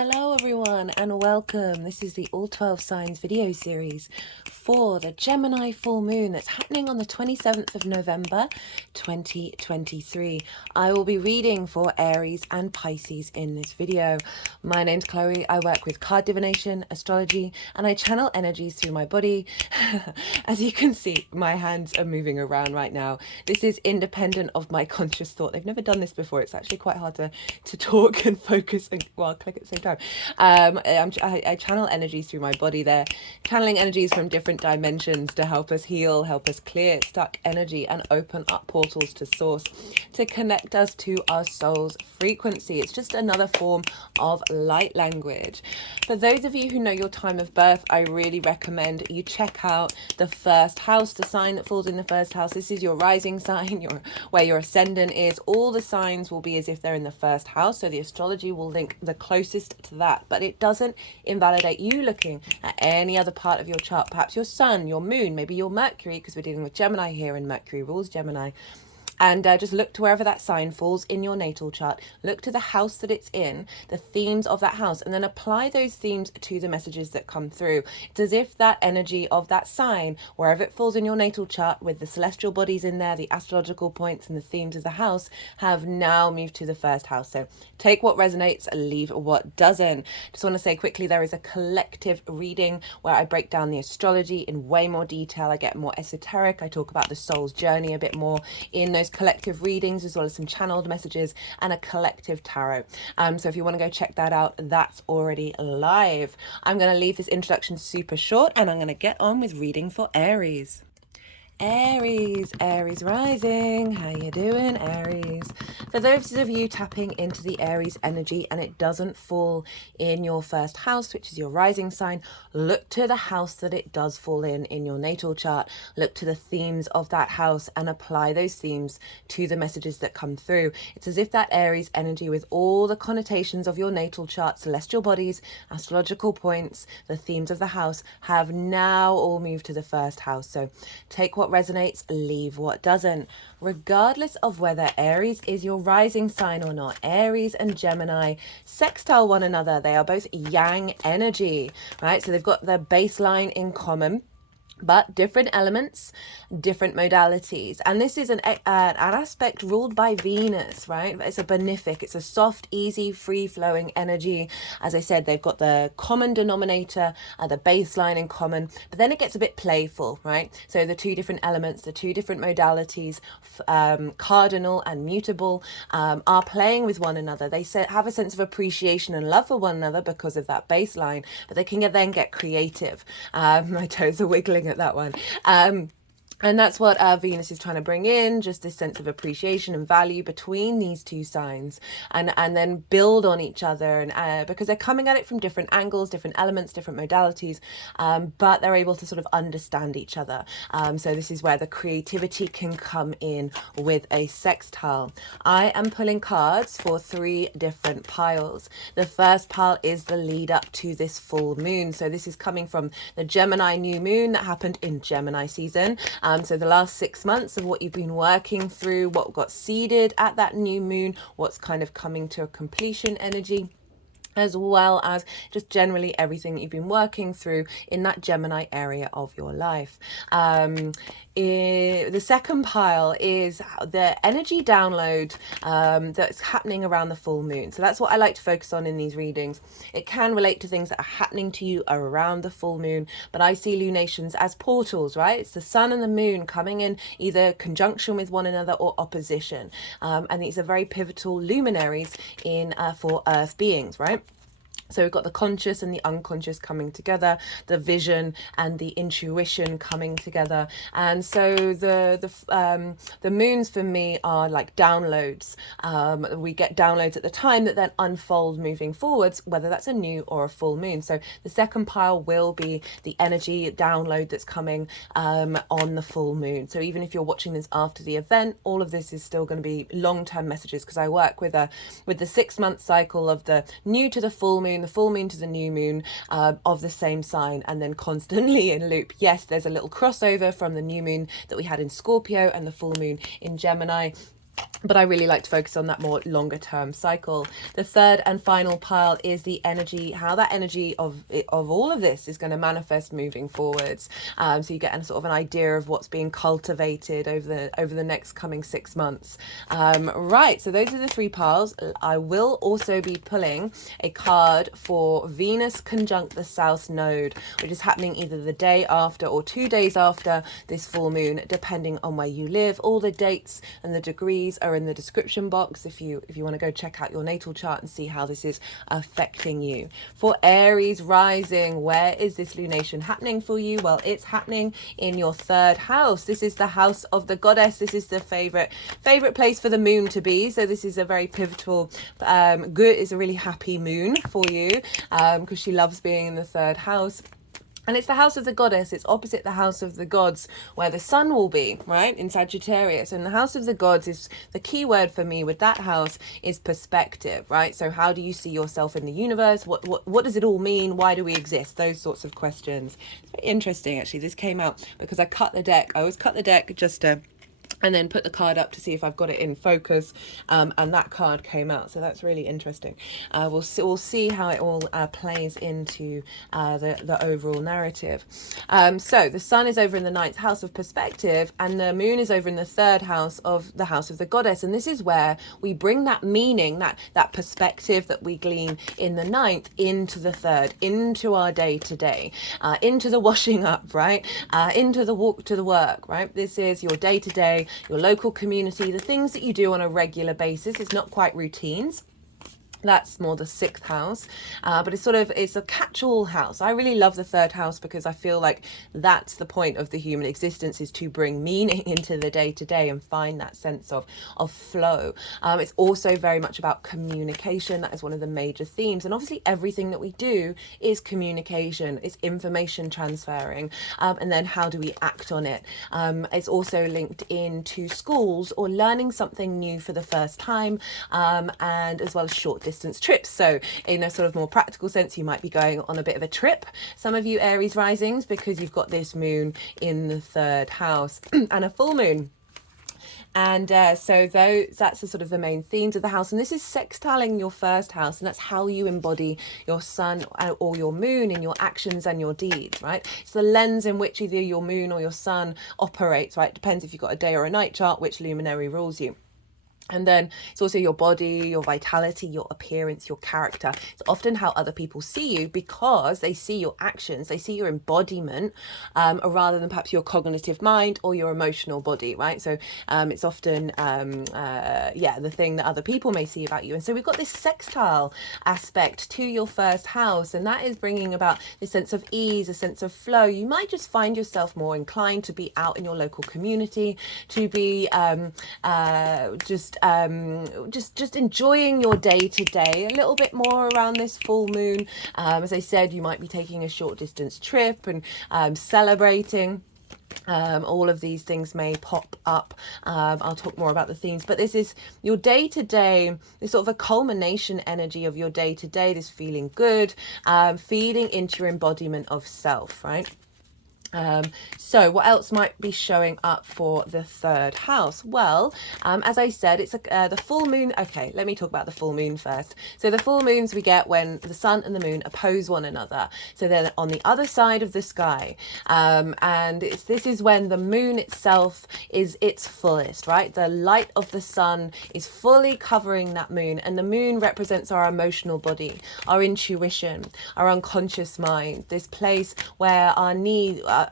Hello everyone and welcome. This is the All 12 Signs video series for the Gemini Full Moon that's happening on the 27th of November 2023. I will be reading for Aries and Pisces in this video. My name's Chloe. I work with card divination, astrology, and I channel energies through my body. As you can see, my hands are moving around right now. This is independent of my conscious thought. They've never done this before. It's actually quite hard to talk and focus and click at the same time. I channel energies through my body. They're channeling energies from different dimensions to help us heal, help us clear stuck energy, and open up portals to source to connect us to our soul's frequency. It's just another form of light language. For those of you who know your time of birth, I really recommend you check out the first house, the sign that falls in the first house. This is your rising sign, where your ascendant is. All the signs will be as if they're in the first house, so the astrology will link the closest to that, but it doesn't invalidate you looking at any other part of your chart, perhaps your sun, your moon, maybe your Mercury, because we're dealing with Gemini here and Mercury rules Gemini. And just look to wherever that sign falls in your natal chart. Look to the house that it's in, the themes of that house, and then apply those themes to the messages that come through. It's as if that energy of that sign, wherever it falls in your natal chart, with the celestial bodies in there, the astrological points and the themes of the house, have now moved to the first house. So take what resonates, leave what doesn't. Just want to say quickly, there is a collective reading where I break down the astrology in way more detail. I get more esoteric. I talk about the soul's journey a bit more in those collective readings, as well as some channeled messages and a collective tarot. So if you want to go check that out, that's already live. I'm going to leave this introduction super short and I'm going to get on with reading for Aries. Aries rising, how you doing, Aries? For those of you tapping into the Aries energy and it doesn't fall in your first house, which is your rising sign, look to the house that it does fall in your natal chart. Look to the themes of that house and apply those themes to the messages that come through. It's as if that Aries energy, with all the connotations of your natal chart, celestial bodies, astrological points, the themes of the house, have now all moved to the first house. So take what resonates, leave what doesn't. Regardless of whether Aries is your rising sign or not, Aries and Gemini sextile one another. They are both yang energy, right? So they've got their baseline in common, but different elements, different modalities. And this is an aspect ruled by Venus, right? It's a benefic, it's a soft, easy, free-flowing energy. As I said, they've got the common denominator, the baseline in common, but then it gets a bit playful, right? So the two different elements, the two different modalities, cardinal and mutable, are playing with one another. They have a sense of appreciation and love for one another because of that baseline, but they can then get creative. My toes are wiggling at that one. And that's what Venus is trying to bring in, just this sense of appreciation and value between these two signs, and then build on each other, and because they're coming at it from different angles, different elements, different modalities, but they're able to sort of understand each other. So this is where the creativity can come in with a sextile. I am pulling cards for 3 different piles. The first pile is the lead up to this full moon. So this is coming from the Gemini new moon that happened in Gemini season. So the last 6 months of what you've been working through, what got seeded at that new moon, what's kind of coming to a completion energy, as well as just generally everything that you've been working through in that Gemini area of your life. The second pile is the energy download that's happening around the full moon. So that's what I like to focus on in these readings. It can relate to things that are happening to you around the full moon, but I see lunations as portals, right? It's the sun and the moon coming in either conjunction with one another or opposition. And these are very pivotal luminaries in for Earth beings, right? So we've got the conscious and the unconscious coming together, the vision and the intuition coming together. And so the moons for me are like downloads. We get downloads at the time that then unfold moving forwards, whether that's a new or a full moon. So the second pile will be the energy download that's coming on the full moon. So even if you're watching this after the event, all of this is still going to be long-term messages, because I work with the 6-month cycle of the new to the full moon, the full moon to the new moon, of the same sign, and then constantly in loop. Yes, there's a little crossover from the new moon that we had in Scorpio and the full moon in Gemini, but I really like to focus on that more longer term cycle. The third and final pile is the energy, how that energy of all of this is going to manifest moving forwards. So you get a sort of an idea of what's being cultivated over the next coming 6 months. Right, so those are the 3 piles. I will also be pulling a card for Venus conjunct the South Node, which is happening either the day after or 2 days after this full moon, depending on where you live. All the dates and the degrees are in the description box if you want to go check out your natal chart and see how this is affecting you. For Aries rising, where is this lunation happening for you? Well, it's happening in your 3rd house. This is the house of the goddess. This is the favorite place for the moon to be. So this is a very pivotal, good, is a really happy moon for you, because she loves being in the 3rd house. And it's the house of the goddess. It's opposite the house of the gods, where the sun will be, right, in Sagittarius. And the house of the gods is the key word for me with that house is perspective, right? So how do you see yourself in the universe? What does it all mean? Why do we exist? Those sorts of questions. It's very interesting, actually. This came out because I cut the deck. I always cut the deck just to... and then put the card up to see if I've got it in focus, and that card came out, so that's really interesting. We'll see how it all plays into the overall narrative. So the sun is over in the 9th house of perspective, and the moon is over in the 3rd house of the house of the goddess, and this is where we bring that meaning, that perspective that we glean in the 9th into the 3rd, into our day-to-day, into the washing up, right, into the walk to the work, right? This is your day-to-day, your local community, the things that you do on a regular basis. It's not quite routines. That's more the 6th house, but it's a catch-all house. I really love the 3rd house because I feel like that's the point of the human existence, is to bring meaning into the day-to-day and find that sense of flow. It's also very much about communication. That is one of the major themes, and obviously everything that we do is communication. It's information transferring, and then how do we act on it? It's also linked into schools or learning something new for the first time, and as well as short distance trips. So in a sort of more practical sense, you might be going on a bit of a trip, some of you Aries risings, because you've got this moon in the 3rd house and a full moon. And so that's the sort of the main themes of the house. And this is sextiling your 1st house. And that's how you embody your sun or your moon in your actions and your deeds, right? It's the lens in which either your moon or your sun operates, right? Depends if you've got a day or a night chart, which luminary rules you. And then it's also your body, your vitality, your appearance, your character. It's often how other people see you because they see your actions, they see your embodiment, rather than perhaps your cognitive mind or your emotional body, right? So it's often, the thing that other people may see about you. And so we've got this sextile aspect to your 1st house, and that is bringing about this sense of ease, a sense of flow. You might just find yourself more inclined to be out in your local community, to be just enjoying your day to day a little bit more around this full moon. As I said, you might be taking a short distance trip and celebrating. All of these things may pop up. I'll talk more about the themes, but this is your day to day, this sort of a culmination energy of your day to day, this feeling good, feeding into your embodiment of self, right? So what else might be showing up for the 3rd house? Well, as I said, it's the full moon. Okay, let me talk about the full moon first. So the full moons we get when the sun and the moon oppose one another. So they're on the other side of the sky. And this is when the moon itself is its fullest, right? The light of the sun is fully covering that moon, and the moon represents our emotional body, our intuition, our unconscious mind, this place where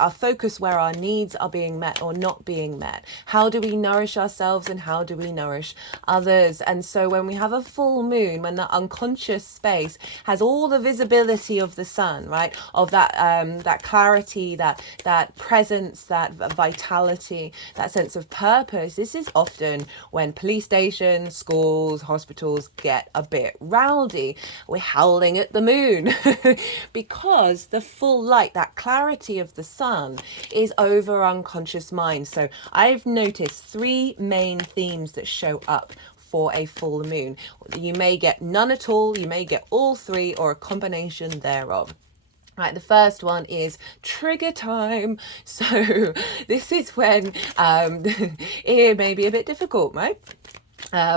our focus, where our needs are being met or not being met. How do we nourish ourselves and how do we nourish others? And so when we have a full moon, when the unconscious space has all the visibility of the sun, right, of that clarity, that presence, that vitality, that sense of purpose, this is often when police stations, schools, hospitals get a bit rowdy. We're howling at the moon because the full light, that clarity of the sun, is over unconscious mind. So I've noticed 3 main themes that show up for a full moon. You may get none at all, you may get all 3, or a combination thereof. Right, the first one is trigger time. So this is when it may be a bit difficult, right?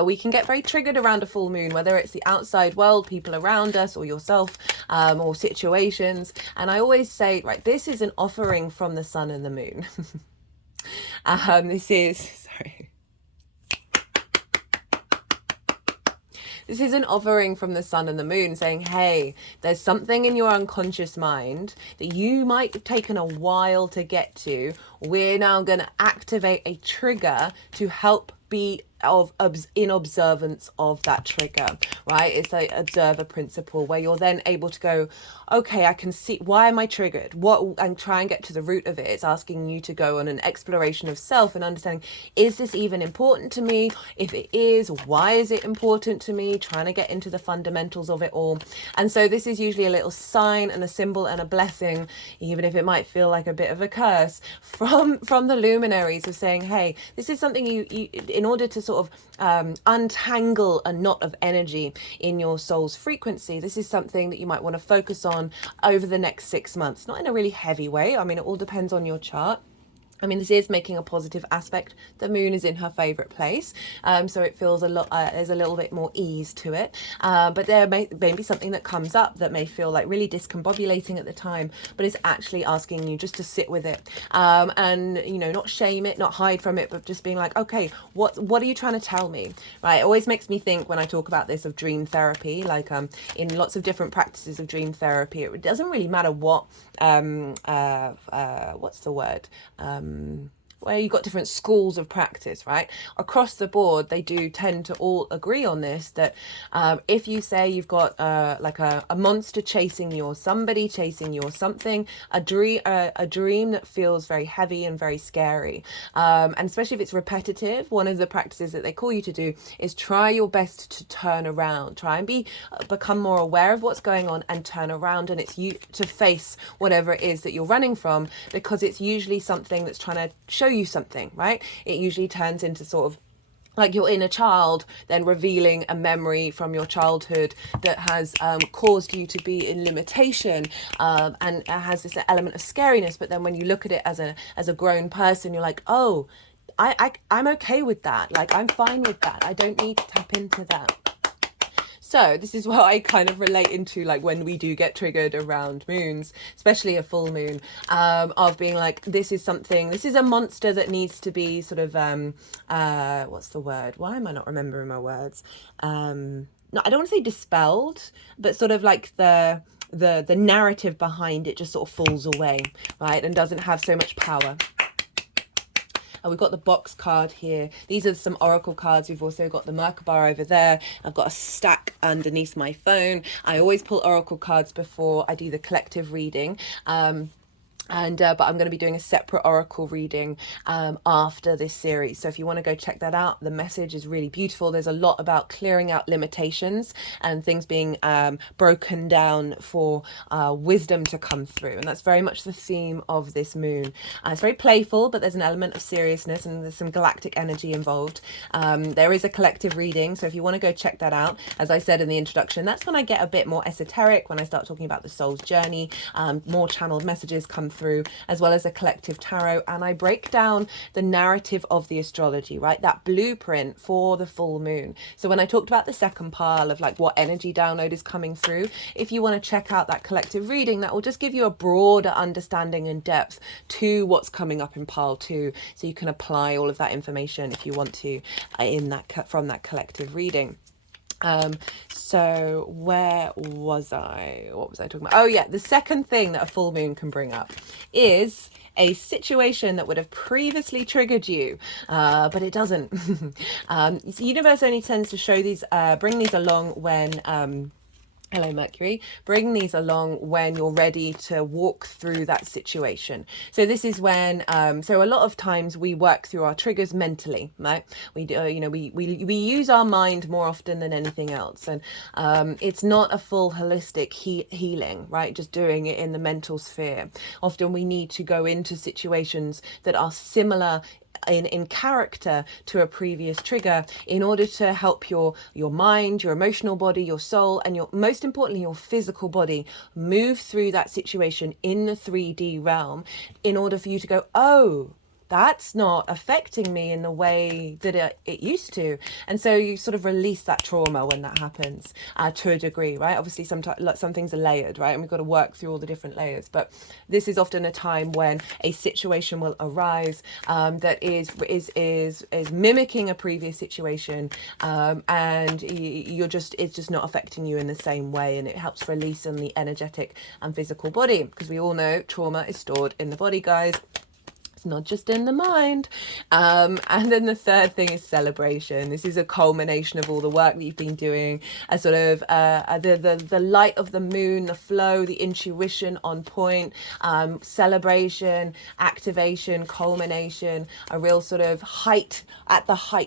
We can get very triggered around a full moon, whether it's the outside world, people around us, or yourself, or situations. And I always say, right, this is an offering from the sun and the moon. This is an offering from the sun and the moon saying, hey, there's something in your unconscious mind that you might have taken a while to get to. We're now going to activate a trigger to help be in observance of that trigger, right? It's like observer principle, where you're then able to go, okay, I can see, why am I triggered? And try and get to the root of it. It's asking you to go on an exploration of self and understanding, is this even important to me? If it is, why is it important to me? Trying to get into the fundamentals of it all. And so this is usually a little sign and a symbol and a blessing, even if it might feel like a bit of a curse, from the luminaries, of saying, hey, this is something you in order to sort of untangle a knot of energy in your soul's frequency, this is something that you might want to focus on over the next 6 months. Not in a really heavy way. I mean, it all depends on your chart. I mean, this is making a positive aspect. The moon is in her favorite place, so it feels a lot. There's a little bit more ease to it. But there may be something that comes up that may feel like really discombobulating at the time, but it's actually asking you just to sit with it, and not shame it, not hide from it, but just being like, okay, what are you trying to tell me? Right? It always makes me think, when I talk about this, of dream therapy. Like in lots of different practices of dream therapy, it doesn't really matter what what's the word? Where you've got different schools of practice, right? Across the board, they do tend to all agree on this, that if you say you've got like a monster chasing you, or somebody chasing you, or something, a dream that feels very heavy and very scary, and especially if it's repetitive, one of the practices that they call you to do is try your best to turn around, try and become more aware of what's going on and turn around, and it's you to face whatever it is that you're running from, because it's usually something that's trying to show you something, right? It usually turns into sort of like your inner child then revealing a memory from your childhood that has caused you to be in limitation, and has this element of scariness. But then when you look at it as a grown person, you're like, oh, I'm okay with that. Like, I'm fine with that. I don't need to tap into that. So this is what I kind of relate into, like when we do get triggered around moons, especially a full moon, of being like, this is a monster that needs to be sort of, what's the word? Why am I not remembering my words? No, I don't want to say dispelled, but sort of like the narrative behind it just sort of falls away, right? And doesn't have so much power. We've got the box card here. These are some oracle cards. We've also got the Merkaba over there. I've got a stack underneath my phone. I always pull oracle cards before I do the collective reading. But I'm going to be doing a separate oracle reading after this series. So if you want to go check that out, the message is really beautiful. There's a lot about clearing out limitations and things being broken down for wisdom to come through. And that's very much the theme of this moon. It's very playful, but there's an element of seriousness and there's some galactic energy involved. There is a collective reading. So if you want to go check that out, as I said in the introduction, that's when I get a bit more esoteric, when I start talking about the soul's journey, more channeled messages come through, as well as a collective tarot, and I break down the narrative of the astrology, right? That blueprint for the full moon. So when I talked about the second pile of like what energy download is coming through, if you want to check out that collective reading, that will just give you a broader understanding and depth to what's coming up in pile 2, so you can apply all of that information if you want to from that collective reading. So where was I? What was I talking about? Oh yeah, the second thing that a full moon can bring up is a situation that would have previously triggered you, but it doesn't. The universe only tends to show these, bring these along when, hello Mercury, bring these along when you're ready to walk through that situation. So this is when, so a lot of times we work through our triggers mentally, right? We do, we use our mind more often than anything else. And it's not a full holistic healing, right? Just doing it in the mental sphere. Often we need to go into situations that are similar in character to a previous trigger in order to help your mind, your emotional body, your soul, and most importantly your physical body move through that situation in the 3D realm, in order for you to go, oh, that's not affecting me in the way that it used to. And so you sort of release that trauma when that happens, to a degree, right? Obviously sometimes some things are layered, right? And we've got to work through all the different layers, but this is often a time when a situation will arise that is mimicking a previous situation, and it's just not affecting you in the same way, and it helps release on the energetic and physical body, because we all know trauma is stored in the body, guys, not just in the mind. And then the third thing is celebration. This is a culmination of all the work that you've been doing, a sort of the light of the moon, the flow, the intuition on point, celebration, activation, culmination, a real sort of height,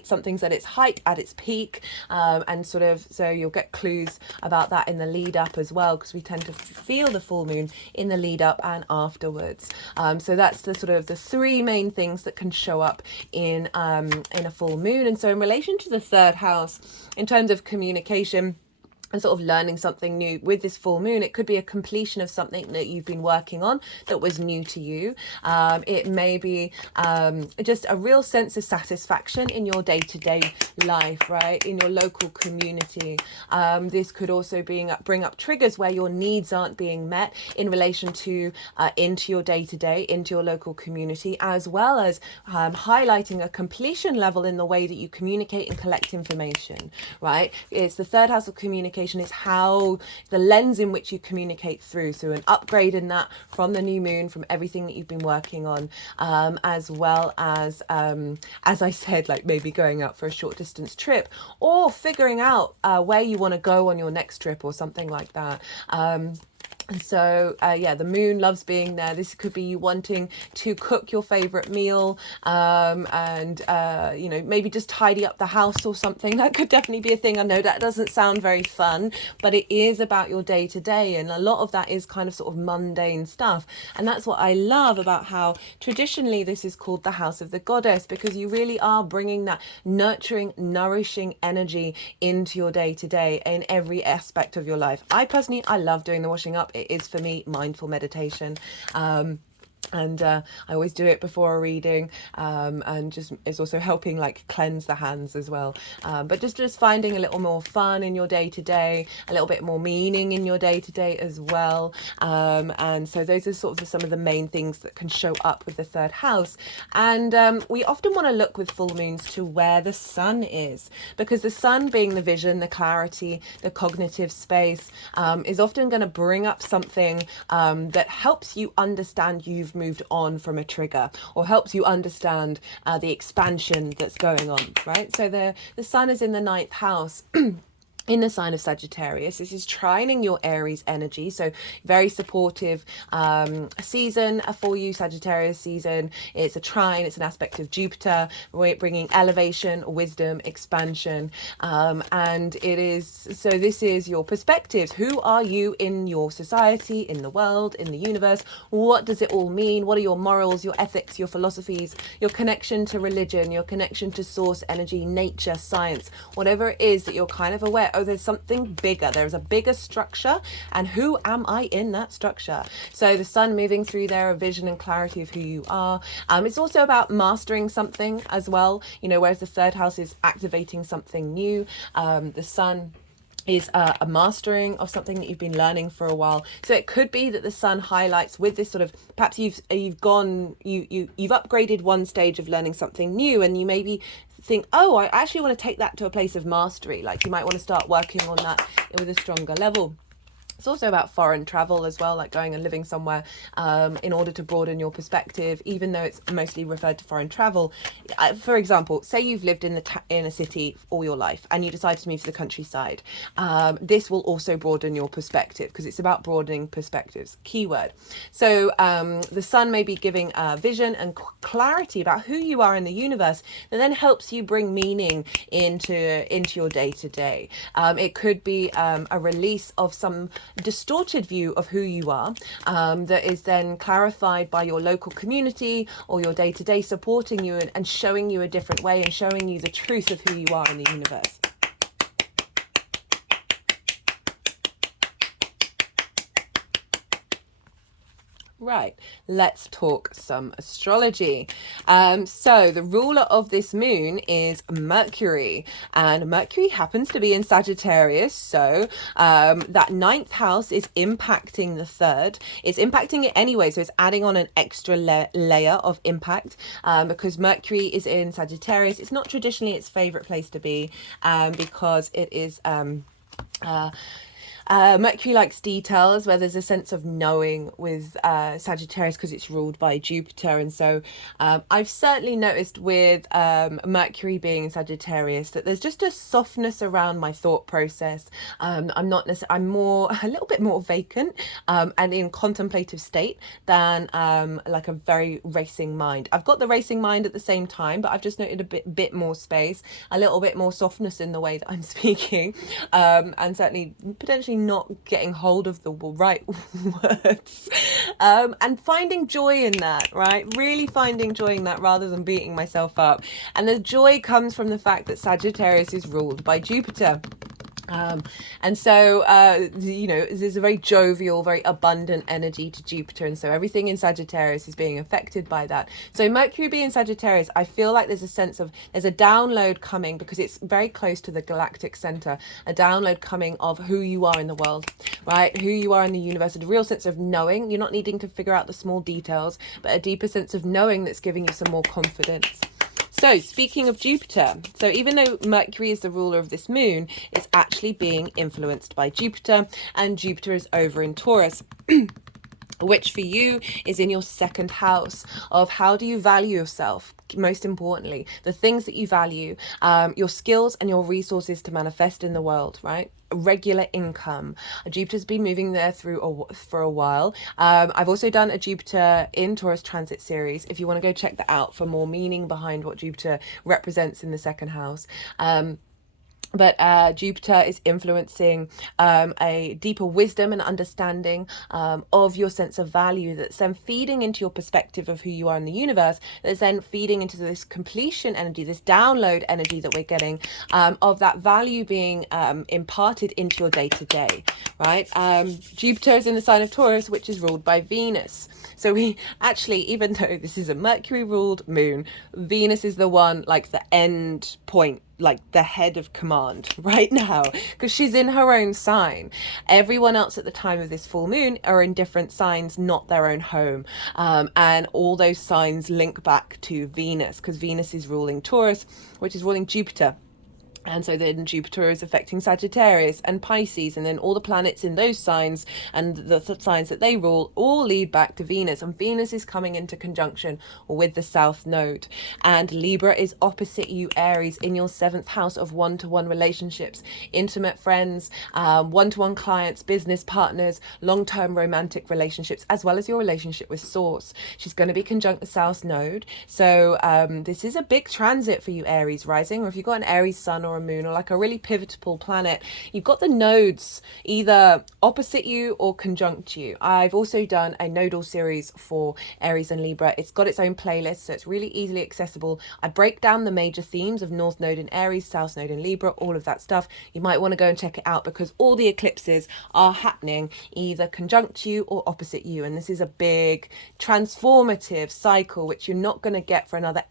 something's at its height, at its peak, and sort of, so you'll get clues about that in the lead up as well, because we tend to feel the full moon in the lead up and afterwards. So that's the sort of the three main things that can show up in a full moon. And so in relation to the third house, in terms of communication and sort of learning something new with this full moon, it could be a completion of something that you've been working on that was new to you. It may be just a real sense of satisfaction in your day-to-day life, right, in your local community. This could also bring up triggers where your needs aren't being met in relation to into your day-to-day, into your local community, as well as highlighting a completion level in the way that you communicate and collect information, right? It's the third house of communication, is how the lens in which you communicate through. So an upgrade in that from the new moon, from everything that you've been working on, as well as I said, like maybe going out for a short distance trip, or figuring out where you want to go on your next trip or something like that. And so, yeah, the moon loves being there. This could be you wanting to cook your favorite meal, and, you know, maybe just tidy up the house or something. That could definitely be a thing. I know that doesn't sound very fun, but it is about your day to day. And a lot of that is kind of sort of mundane stuff. And that's what I love about how traditionally this is called the house of the goddess, because you really are bringing that nurturing, nourishing energy into your day to day in every aspect of your life. I love doing the washing up. It is for me mindful meditation. And I always do it before a reading, and just it's also helping like cleanse the hands as well, but just finding a little more fun in your day to day, a little bit more meaning in your day to day as well, and so those are sort of some of the main things that can show up with the third house. And we often want to look with full moons to where the sun is, because the sun, being the vision, the clarity, the cognitive space, is often going to bring up something that helps you understand you've moved on from a trigger, or helps you understand the expansion that's going on, right? So the sun is in the ninth house in the sign of Sagittarius. This is trining your Aries energy, so very supportive season for you, Sagittarius season. It's a trine, it's an aspect of Jupiter, bringing elevation, wisdom, expansion, and it is, so this is your perspectives. Who are you in your society, in the world, in the universe? What does it all mean? What are your morals, your ethics, your philosophies, your connection to religion, your connection to source energy, nature, science, whatever it is that you're kind of aware, oh, there's something bigger, there's a bigger structure, and who am I in that structure? So the sun moving through there, a vision and clarity of who you are. It's also about mastering something as well, you know, whereas the third house is activating something new. The sun is a mastering of something that you've been learning for a while. So it could be that the sun highlights with this sort of, perhaps you've upgraded one stage of learning something new, and you maybe think, oh, I actually want to take that to a place of mastery. Like you might want to start working on that with a stronger level. It's also about foreign travel as well, like going and living somewhere in order to broaden your perspective, even though it's mostly referred to foreign travel. For example, say you've lived in a city all your life and you decide to move to the countryside. This will also broaden your perspective, because it's about broadening perspectives, keyword. So the sun may be giving vision and clarity about who you are in the universe that then helps you bring meaning into your day to day. It could be a release of some distorted view of who you are, that is then clarified by your local community or your day-to-day supporting you and showing you a different way and showing you the truth of who you are in the universe. Right, let's talk some astrology. So the ruler of this moon is Mercury, and Mercury happens to be in Sagittarius. So that ninth house is impacting the third. It's impacting it anyway, so it's adding on an extra layer of impact because Mercury is in Sagittarius. It's not traditionally its favorite place to be because it is. Mercury likes details, where there's a sense of knowing with Sagittarius because it's ruled by Jupiter. And so I've certainly noticed with Mercury being in Sagittarius that there's just a softness around my thought process. I'm not necessarily, I'm more, a little bit more vacant and in contemplative state than like a very racing mind. I've got the racing mind at the same time, but I've just noted a bit more space, a little bit more softness in the way that I'm speaking, and certainly potentially not getting hold of the right words, and finding joy in that, right? Really finding joy in that rather than beating myself up. And the joy comes from the fact that Sagittarius is ruled by Jupiter. And so, there's a very jovial, very abundant energy to Jupiter. And so everything in Sagittarius is being affected by that. So Mercury being Sagittarius, I feel like there's a download coming because it's very close to the galactic center, a download coming of who you are in the world, right? Who you are in the universe, a real sense of knowing. You're not needing to figure out the small details, but a deeper sense of knowing that's giving you some more confidence. So speaking of Jupiter, so even though Mercury is the ruler of this moon, it's actually being influenced by Jupiter, and Jupiter is over in Taurus. Which for you is in your second house of how do you value yourself? Most importantly, the things that you value, your skills and your resources to manifest in the world, right? Regular income. Jupiter's been moving there for a while. I've also done a Jupiter in Taurus transit series if you want to go check that out for more meaning behind what Jupiter represents in the second house. But Jupiter is influencing a deeper wisdom and understanding of your sense of value that's then feeding into your perspective of who you are in the universe, that's then feeding into this completion energy, this download energy that we're getting of that value being imparted into your day-to-day, right? Jupiter is in the sign of Taurus, which is ruled by Venus. So we actually, even though this is a Mercury-ruled moon, Venus is the one, like the end point, like the head of command right now, because she's in her own sign. Everyone else at the time of this full moon are in different signs, not their own home. And all those signs link back to Venus, because Venus is ruling Taurus, which is ruling Jupiter. And so then Jupiter is affecting Sagittarius and Pisces, and then all the planets in those signs and the signs that they rule all lead back to Venus. And Venus is coming into conjunction with the South Node. And Libra is opposite you, Aries, in your seventh house of one-to-one relationships, intimate friends, one-to-one clients, business partners, long-term romantic relationships, as well as your relationship with Source. She's going to be conjunct the South Node. So this is a big transit for you, Aries rising, or if you've got an Aries sun or a moon or like a really pivotal planet, you've got the nodes either opposite you or conjunct you. I've also done a nodal series for Aries and Libra. It's got its own playlist, so it's really easily accessible. I break down the major themes of North Node in Aries, South Node in Libra, all of that stuff. You might want to go and check it out because all the eclipses are happening either conjunct you or opposite you, and this is a big transformative cycle which you're not going to get for another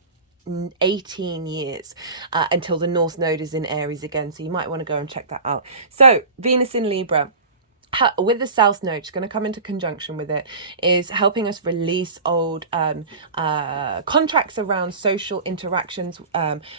18 years until the North Node is in Aries again. So you might want to go and check that out. So Venus in Libra, with the South Node, she's going to come into conjunction with it, is helping us release old contracts around social interactions,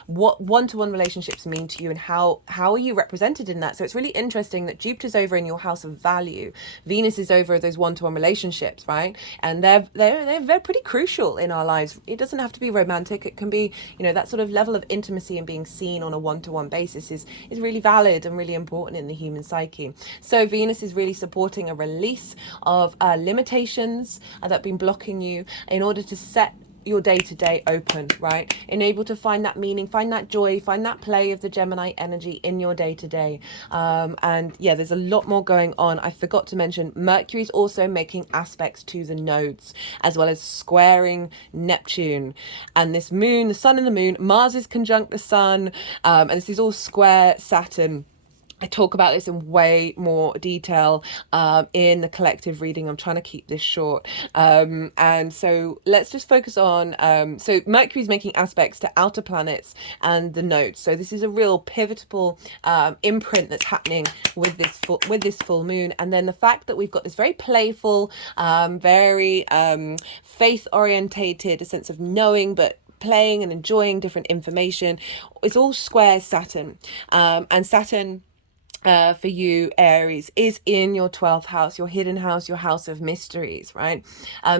what one-to-one relationships mean to you, and how are you represented in that. So it's really interesting that Jupiter's over in your house of value, Venus is over those one-to-one relationships, right? And they're pretty crucial in our lives. It doesn't have to be romantic. It can be, that sort of level of intimacy and being seen on a one-to-one basis is really valid and really important in the human psyche. So Venus is really supporting a release of limitations that have been blocking you in order to set your day-to-day open, right? And able to find that meaning, find that joy, find that play of the Gemini energy in your day-to-day. And yeah, there's a lot more going on. I forgot to mention Mercury's also making aspects to the nodes, as well as squaring Neptune. And this moon, the sun and the moon, Mars is conjunct the sun, and this is all square Saturn. I talk about this in way more detail in the collective reading. I'm trying to keep this short. And so let's just focus on, so Mercury's making aspects to outer planets and the nodes. So this is a real pivotal imprint that's happening with this full moon. And then the fact that we've got this very playful, very faith orientated, a sense of knowing, but playing and enjoying different information. It's all square Saturn. And Saturn, for you, Aries, is in your 12th house, your hidden house, your house of mysteries, right?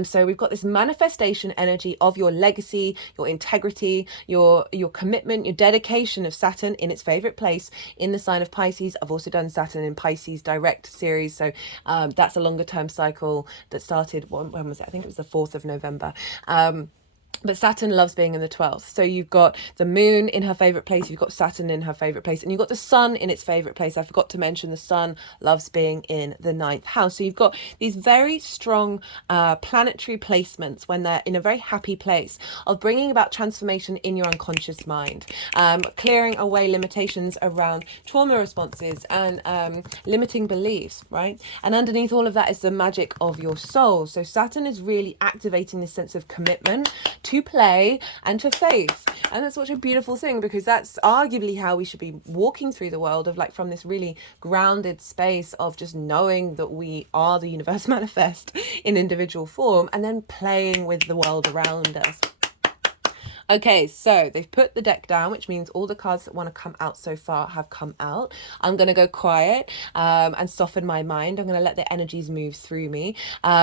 So we've got this manifestation energy of your legacy, your integrity, your commitment, your dedication of Saturn in its favorite place in the sign of Pisces. I've also done Saturn in Pisces direct series, so that's a longer term cycle that started, when was it? I think it was the 4th of November. But Saturn loves being in the 12th. So you've got the moon in her favorite place, you've got Saturn in her favorite place, and you've got the sun in its favorite place. I forgot to mention the sun loves being in the 9th house. So you've got these very strong planetary placements when they're in a very happy place of bringing about transformation in your unconscious mind, clearing away limitations around trauma responses and limiting beliefs, right? And underneath all of that is the magic of your soul. So Saturn is really activating this sense of commitment to play and to faith. And that's such a beautiful thing, because that's arguably how we should be walking through the world, of like from this really grounded space of just knowing that we are the universe manifest in individual form, and then playing with the world around us. Okay, so they've put the deck down, which means all the cards that want to come out so far have come out. I'm going to go quiet and soften my mind. I'm going to let the energies move through me.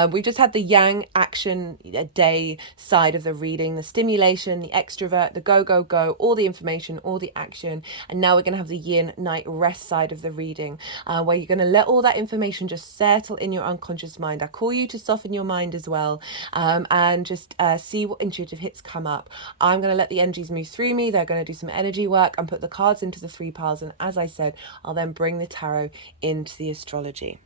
We've just had the yang action day side of the reading, the stimulation, the extrovert, the go, go, go, all the information, all the action. And now we're going to have the yin night rest side of the reading, where you're going to let all that information just settle in your unconscious mind. I call you to soften your mind as well, and just see what intuitive hits come up. I'm going to let the energies move through me. They're going to do some energy work and put the cards into the 3 piles. And as I said, I'll then bring the tarot into the astrology.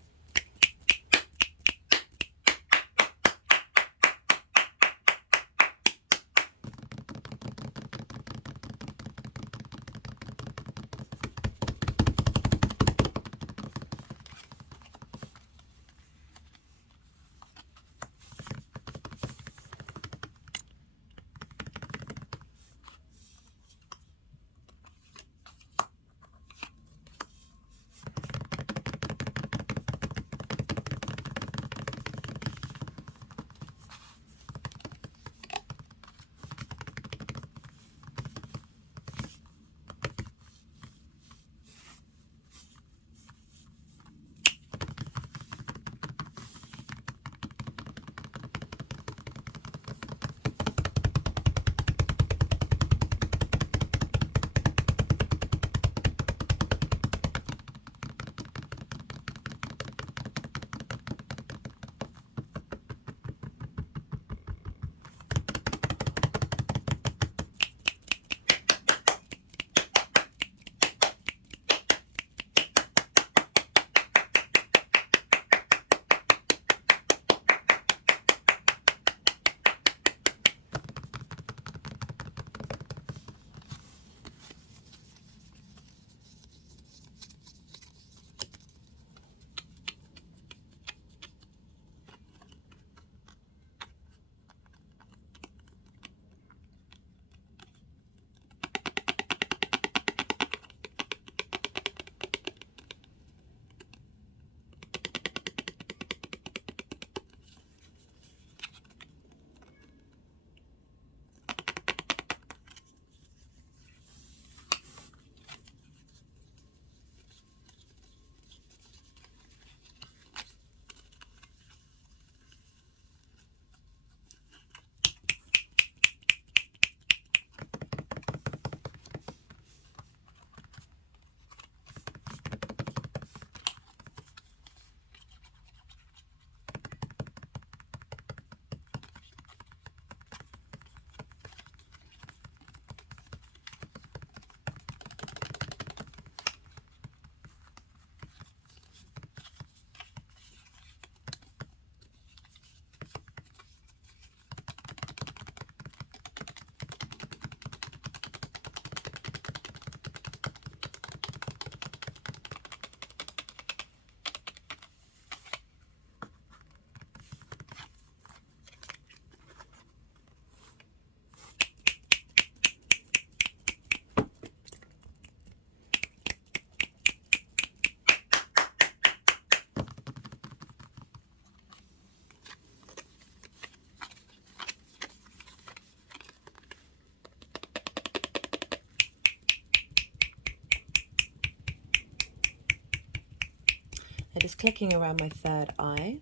just clicking around my third eye.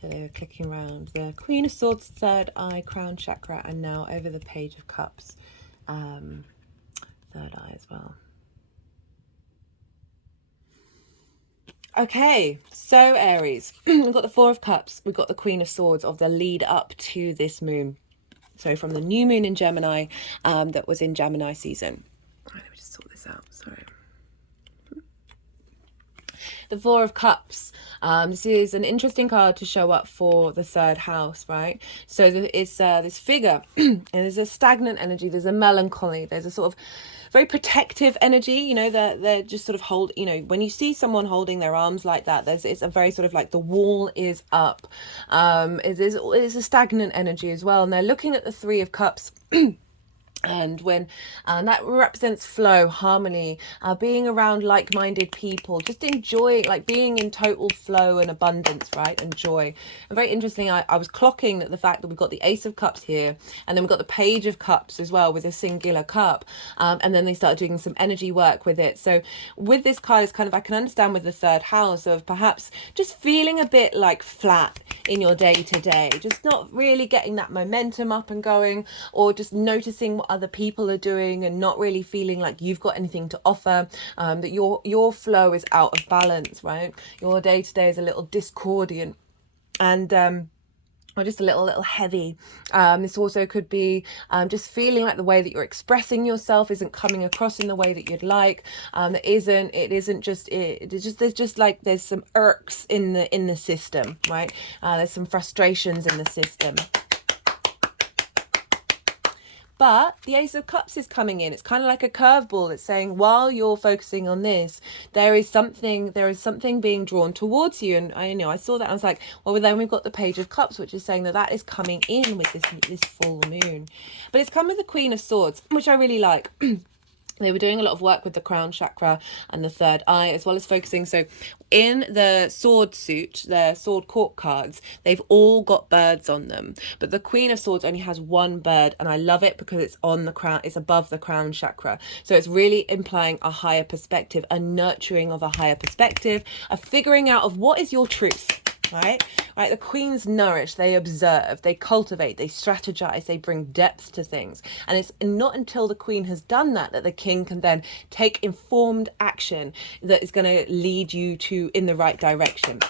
So they're clicking around the Queen of Swords, third eye, crown chakra, and now over the Page of Cups, third eye as well. Okay, so Aries, we've got the Four of Cups, we've got the Queen of Swords of the lead up to this moon. So from the new moon in Gemini, that was in Gemini season. All right, let me just sort this out, sorry. The Four of Cups. This is an interesting card to show up for the third house, right? So it's this figure, and there's a stagnant energy, there's a melancholy, there's a sort of very protective energy, you know, they're just sort of hold, you know, when you see someone holding their arms like that, it's a very sort of like the wall is up. It is a stagnant energy as well, and they're looking at the Three of Cups. And when that represents flow, harmony, being around like-minded people, just enjoying, like being in total flow and abundance, right, and joy. And very interesting, I was clocking that the fact that we've got the Ace of Cups here, and then we've got the Page of Cups as well with a singular cup, and then they start doing some energy work with it. So with this card, it's kind of, I can understand with the third house of perhaps just feeling a bit like flat in your day-to-day, just not really getting that momentum up and going, or just noticing what other people are doing and not really feeling like you've got anything to offer, that your flow is out of balance, right? Your day-to-day is a little discordian and or just a little heavy. This also could be just feeling like the way that you're expressing yourself isn't coming across in the way that you'd like. There's some irks in the system, right? There's some frustrations in the system. But the Ace of Cups is coming in. It's kind of like a curveball. It's saying while you're focusing on this, there is something being drawn towards you. And I saw that. I was like, well, then we've got the Page of Cups, which is saying that is coming in with this full moon. But it's come with the Queen of Swords, which I really like. They were doing a lot of work with the crown chakra and the third eye, as well as focusing. So in the sword suit, the sword court cards, they've all got birds on them. But the Queen of Swords only has one bird, and I love it because it's on the crown, it's above the crown chakra. So it's really implying a higher perspective, a nurturing of a higher perspective, a figuring out of what is your truth. Right? The queens nourish, they observe, they cultivate, they strategize, they bring depth to things. And it's not until the queen has done that the king can then take informed action that is going to lead you in the right direction.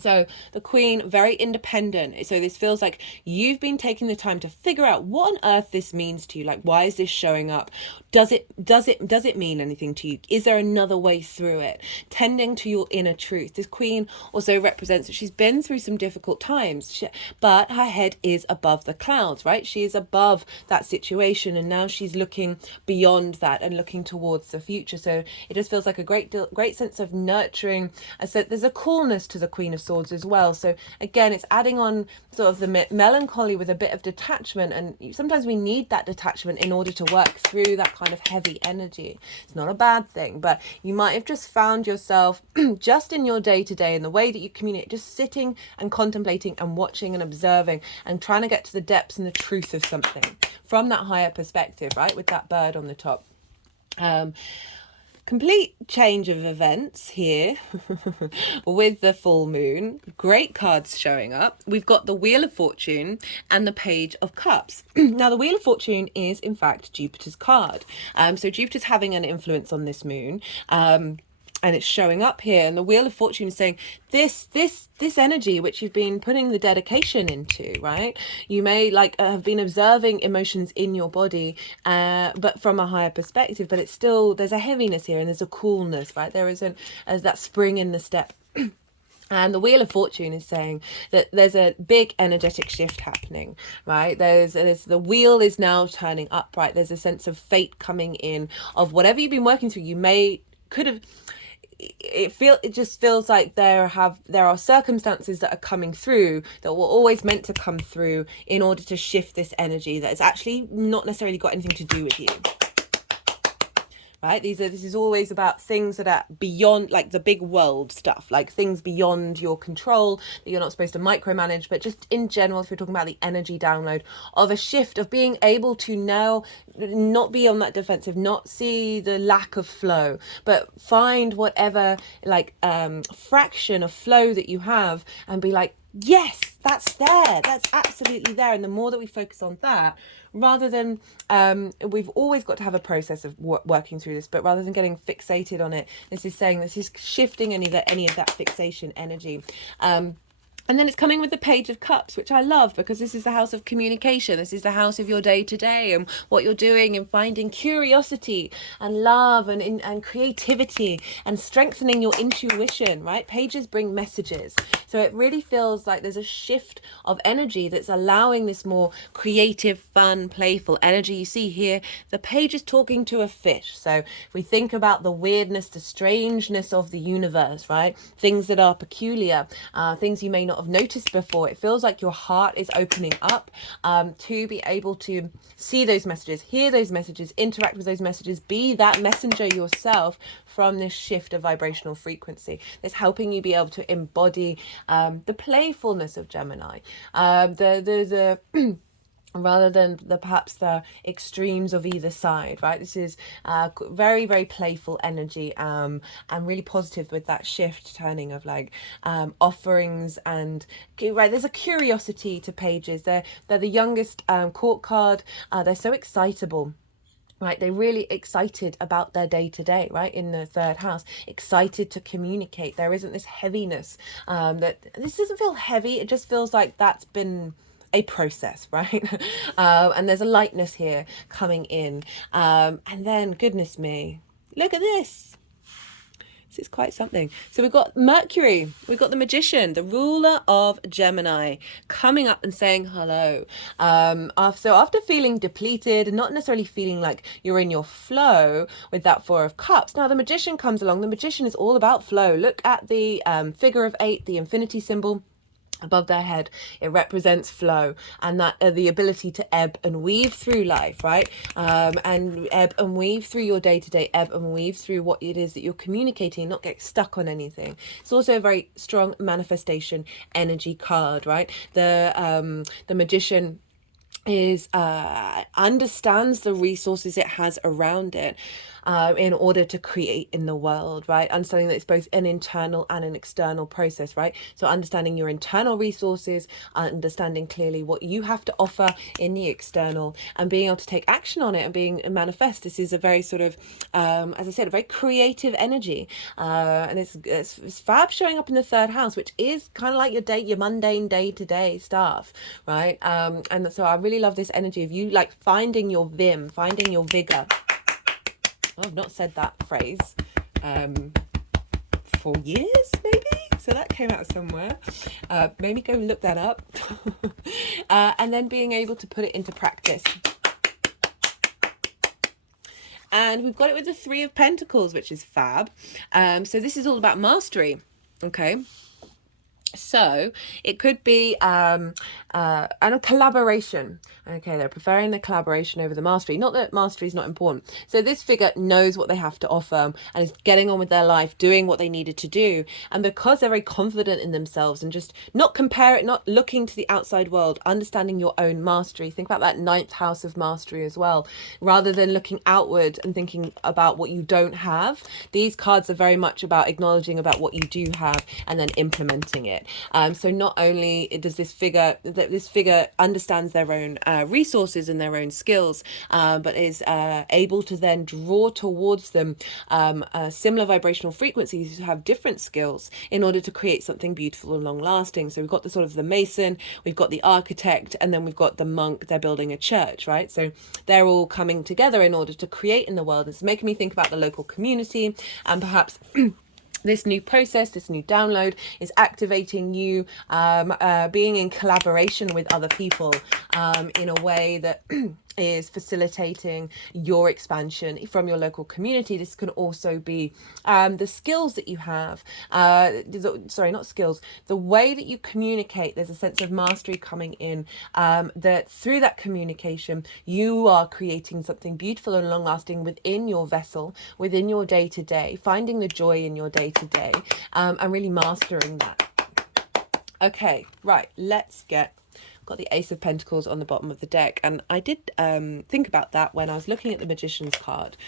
So the queen, very independent. So this feels like you've been taking the time to figure out what on earth this means to you. Like, why is this showing up? Does it mean anything to you? Is there another way through it? Tending to your inner truth. This queen also represents that she's been through some difficult times, but her head is above the clouds, right? She is above that situation, and now she's looking beyond that and looking towards the future. So it just feels like a great sense of nurturing. So there's a coolness to the Queen of Swords as well. So again, it's adding on sort of the melancholy with a bit of detachment, and sometimes we need that detachment in order to work through that kind of heavy energy. It's not a bad thing, but you might have just found yourself just in your day-to-day, in the way that you communicate, just sitting and contemplating and watching and observing and trying to get to the depths and the truth of something from that higher perspective, right, with that bird on the top. Complete change of events here with the full moon. Great cards showing up. We've got the Wheel of Fortune and the Page of Cups. Now, the Wheel of Fortune is, in fact, Jupiter's card. So Jupiter's having an influence on this moon. And it's showing up here, and the Wheel of Fortune is saying this energy which you've been putting the dedication into, right? You may have been observing emotions in your body, but from a higher perspective, but it's still, there's a heaviness here and there's a coolness, right? There isn't as that spring in the step. And the Wheel of Fortune is saying that there's a big energetic shift happening, right? There's the wheel is now turning up, right? There's a sense of fate coming in of whatever you've been working through. It just feels like there are circumstances that are coming through that were always meant to come through in order to shift this energy that has actually not necessarily got anything to do with you. right? This is always about things that are beyond, like the big world stuff, like things beyond your control that you're not supposed to micromanage. But just in general, if you're talking about the energy download of a shift, of being able to now not be on that defensive, not see the lack of flow, but find whatever like fraction of flow that you have and be like, yes, that's there, that's absolutely there. And the more that we focus on that, rather than we've always got to have a process of working through this, but rather than getting fixated on it, this is shifting any of that fixation energy. And then it's coming with the Page of Cups, which I love, because this is the house of communication. This is the house of your day-to-day and what you're doing, and finding curiosity and love and creativity and strengthening your intuition, right? Pages bring messages. So it really feels like there's a shift of energy that's allowing this more creative, fun, playful energy. You see here, the page is talking to a fish. So if we think about the weirdness, the strangeness of the universe, right? Things that are peculiar, things you may not have noticed before. It feels like your heart is opening up to be able to see those messages, hear those messages, interact with those messages, be that messenger yourself from this shift of vibrational frequency. It's helping you be able to embody the playfulness of Gemini, the rather than perhaps the extremes of either side, right? This is very, very playful energy, and really positive with that shift turning of like offerings, and right, there's a curiosity to pages. They're the youngest court card. They're so excitable. Right, they're really excited about their day-to-day, right, in the third house, excited to communicate. There isn't this heaviness, that this doesn't feel heavy, it just feels like that's been a process, right? And there's a lightness here coming in, and then, goodness me, look at this. This is quite something. So we've got Mercury, we've got the Magician, the ruler of Gemini, coming up and saying hello. So after feeling depleted, not necessarily feeling like you're in your flow with that Four of Cups, now the Magician comes along. The Magician is all about flow. Look at the figure of 8, the infinity symbol above their head. It represents flow, and that the ability to ebb and weave through life, right? And ebb and weave through your day-to-day, ebb and weave through what it is that you're communicating, not get stuck on anything. It's also a very strong manifestation energy card, right? The Magician is understands the resources it has around it, in order to create in the world, right? Understanding that it's both an internal and an external process, right? So understanding your internal resources, understanding clearly what you have to offer in the external, and being able to take action on it and being manifest. This is a very sort of, as I said, a very creative energy, and it's fab showing up in the third house, which is kind of like your mundane day-to-day stuff, right? And so I really love this energy of you like finding your vim, finding your vigor. I've not said that phrase for years, maybe. So that came out somewhere. Maybe go look that up. And then being able to put it into practice. And we've got it with the Three of Pentacles, which is fab. So this is all about mastery. Okay. So it could be and a collaboration. Okay, they're preferring the collaboration over the mastery. Not that mastery is not important. So this figure knows what they have to offer and is getting on with their life, doing what they needed to do. And because they're very confident in themselves and just not looking to the outside world, understanding your own mastery. Think about that 9th house of mastery as well. Rather than looking outward and thinking about what you don't have, these cards are very much about acknowledging about what you do have and then implementing it. So not only does this figure understands their own resources and their own skills, but is able to then draw towards them similar vibrational frequencies who have different skills in order to create something beautiful and long lasting. So we've got the sort of the mason, we've got the architect, and then we've got the monk. They're building a church, right? So they're all coming together in order to create in the world. It's making me think about the local community, and perhaps this new process, this new download is activating you being in collaboration with other people in a way that is facilitating your expansion from your local community. This can also be the skills that you have, sorry, not skills, the way that you communicate. There's a sense of mastery coming in, that through that communication you are creating something beautiful and long lasting within your vessel, within your day-to-day, finding the joy in your day-to-day, and really mastering that. Okay, right, let's get, got the Ace of Pentacles on the bottom of the deck, and I did think about that when I was looking at the Magician's card,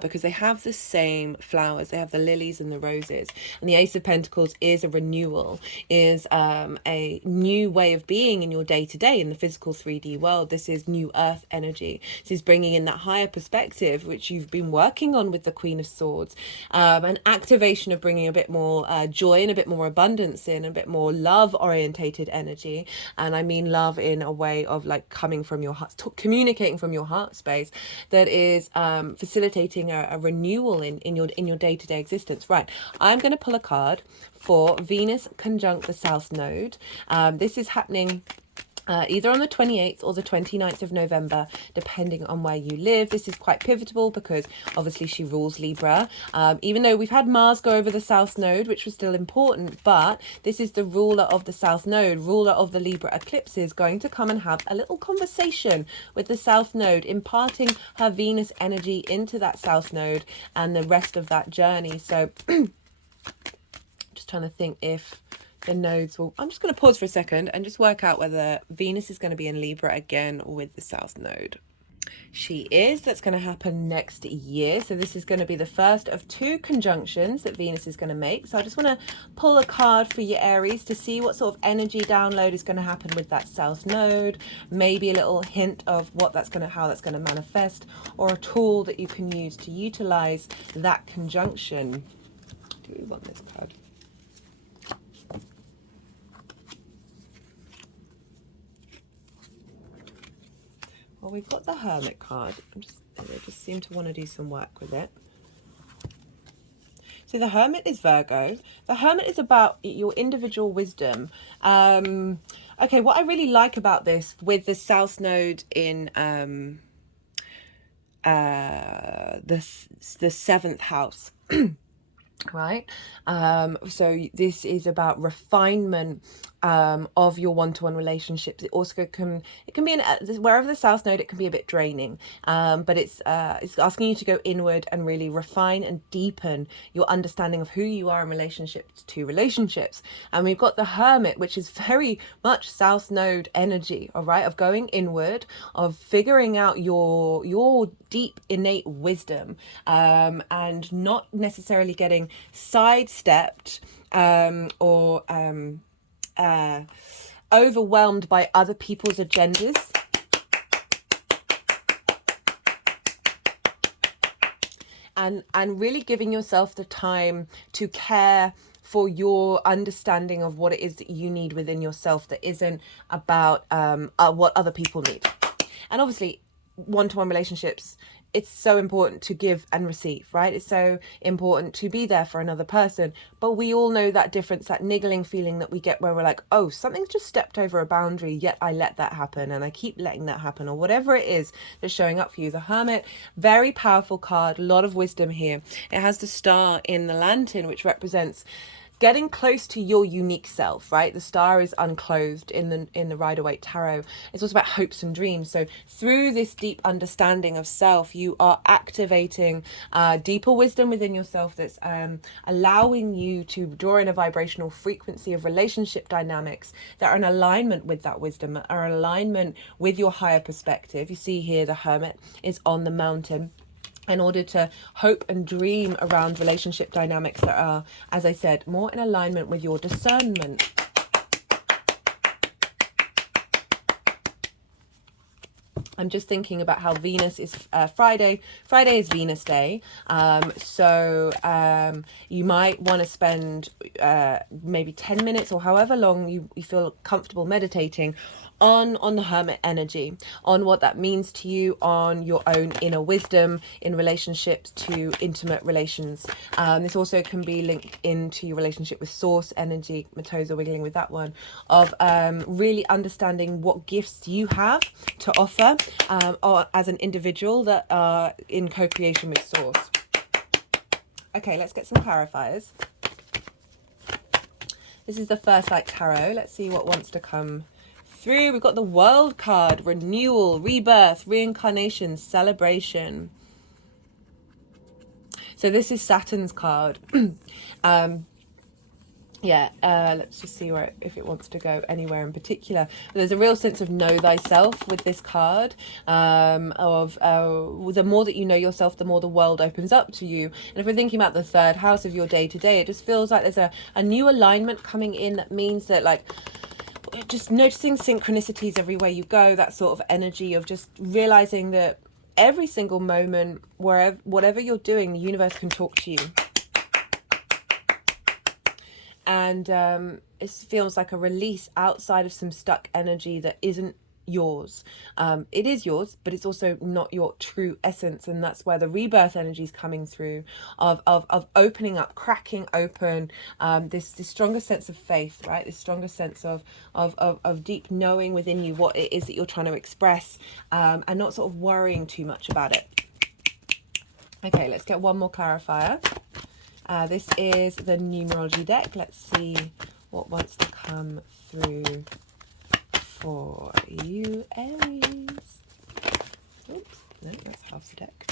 because they have the same flowers. They have the lilies and the roses, and the Ace of Pentacles is a renewal, is a new way of being in your day-to-day in the physical 3D world. This is new earth energy. This is bringing in that higher perspective which you've been working on with the Queen of Swords, an activation of bringing a bit more joy and a bit more abundance in, a bit more love orientated energy. And I mean love in a way of like coming from your heart, communicating from your heart space, that is facilitating a renewal in your day-to-day existence. Right, I'm going to pull a card for Venus conjunct the South Node. This is happening either on the 28th or the 29th of November, depending on where you live. This is quite pivotal because obviously she rules Libra. Even though we've had Mars go over the South Node, which was still important, but this is the ruler of the South Node, ruler of the Libra eclipses, going to come and have a little conversation with the South Node, imparting her Venus energy into that South Node and the rest of that journey. So just trying to think if the nodes will, I'm just going to pause for a second and just work out whether Venus is going to be in Libra again with the South Node. She is. That's going to happen next year. So this is going to be the first of 2 conjunctions that Venus is going to make. So I just want to pull a card for your Aries to see what sort of energy download is going to happen with that South Node. Maybe a little hint of what that's going to, how that's going to manifest, or a tool that you can use to utilize that conjunction. Do we want this card? Well, we've got the Hermit card. They just seem to want to do some work with it. So the Hermit is Virgo. The Hermit is about your individual wisdom. Okay, what I really like about this with the South Node in the 7th house, right? So this is about refinement of your one-to-one relationships. It also can be in wherever the South Node, it can be a bit draining, but it's asking you to go inward and really refine and deepen your understanding of who you are in relationships to relationships. And we've got the Hermit, which is very much South Node energy, all right, of going inward, of figuring out your deep innate wisdom, and not necessarily getting sidestepped or overwhelmed by other people's agendas. And really giving yourself the time to care for your understanding of what it is that you need within yourself, that isn't about what other people need. And obviously, one-to-one relationships, it's so important to give and receive, right? It's so important to be there for another person. But we all know that difference, that niggling feeling that we get where we're like, oh, something's just stepped over a boundary, yet I let that happen and I keep letting that happen, or whatever it is that's showing up for you. The Hermit, very powerful card, a lot of wisdom here. It has the star in the lantern, which represents getting close to your unique self, right? The star is unclothed in the Rider-Waite Tarot. It's also about hopes and dreams. So through this deep understanding of self, you are activating deeper wisdom within yourself that's allowing you to draw in a vibrational frequency of relationship dynamics that are in alignment with that wisdom, are in alignment with your higher perspective. You see here the Hermit is on the mountain, in order to hope and dream around relationship dynamics that are, as I said, more in alignment with your discernment. I'm just thinking about how Venus is Friday. Friday is Venus Day. So you might want to spend maybe 10 minutes or however long you feel comfortable meditating on the Hermit energy, on what that means to you, on your own inner wisdom in relationships to intimate relations. This also can be linked into your relationship with source energy. My toes are wiggling with that one, of really understanding what gifts you have to offer or as an individual that are in co-creation with Source. Okay, let's get some clarifiers. This is the first light tarot. Let's see what wants to come through. We've got the World card, renewal, rebirth, reincarnation, celebration. So this is Saturn's card. Let's just see where if it wants to go anywhere in particular. There's a real sense of know thyself with this card, the more that you know yourself, the more the world opens up to you. And if we're thinking about the third house of your day-to-day, it just feels like there's a new alignment coming in that means that, like, just noticing synchronicities everywhere you go, that sort of energy of just realizing that every single moment, whatever you're doing, the universe can talk to you. And it feels like a release outside of some stuck energy that isn't yours. It is yours, but it's also not your true essence. And that's where the rebirth energy is coming through, of opening up, cracking open, this stronger sense of faith, right? This stronger sense of deep knowing within you what it is that you're trying to express, and not sort of worrying too much about it. Okay, let's get one more clarifier. This is the numerology deck. Let's see what wants to come through for you, Aries. Oops, no, that's half the deck.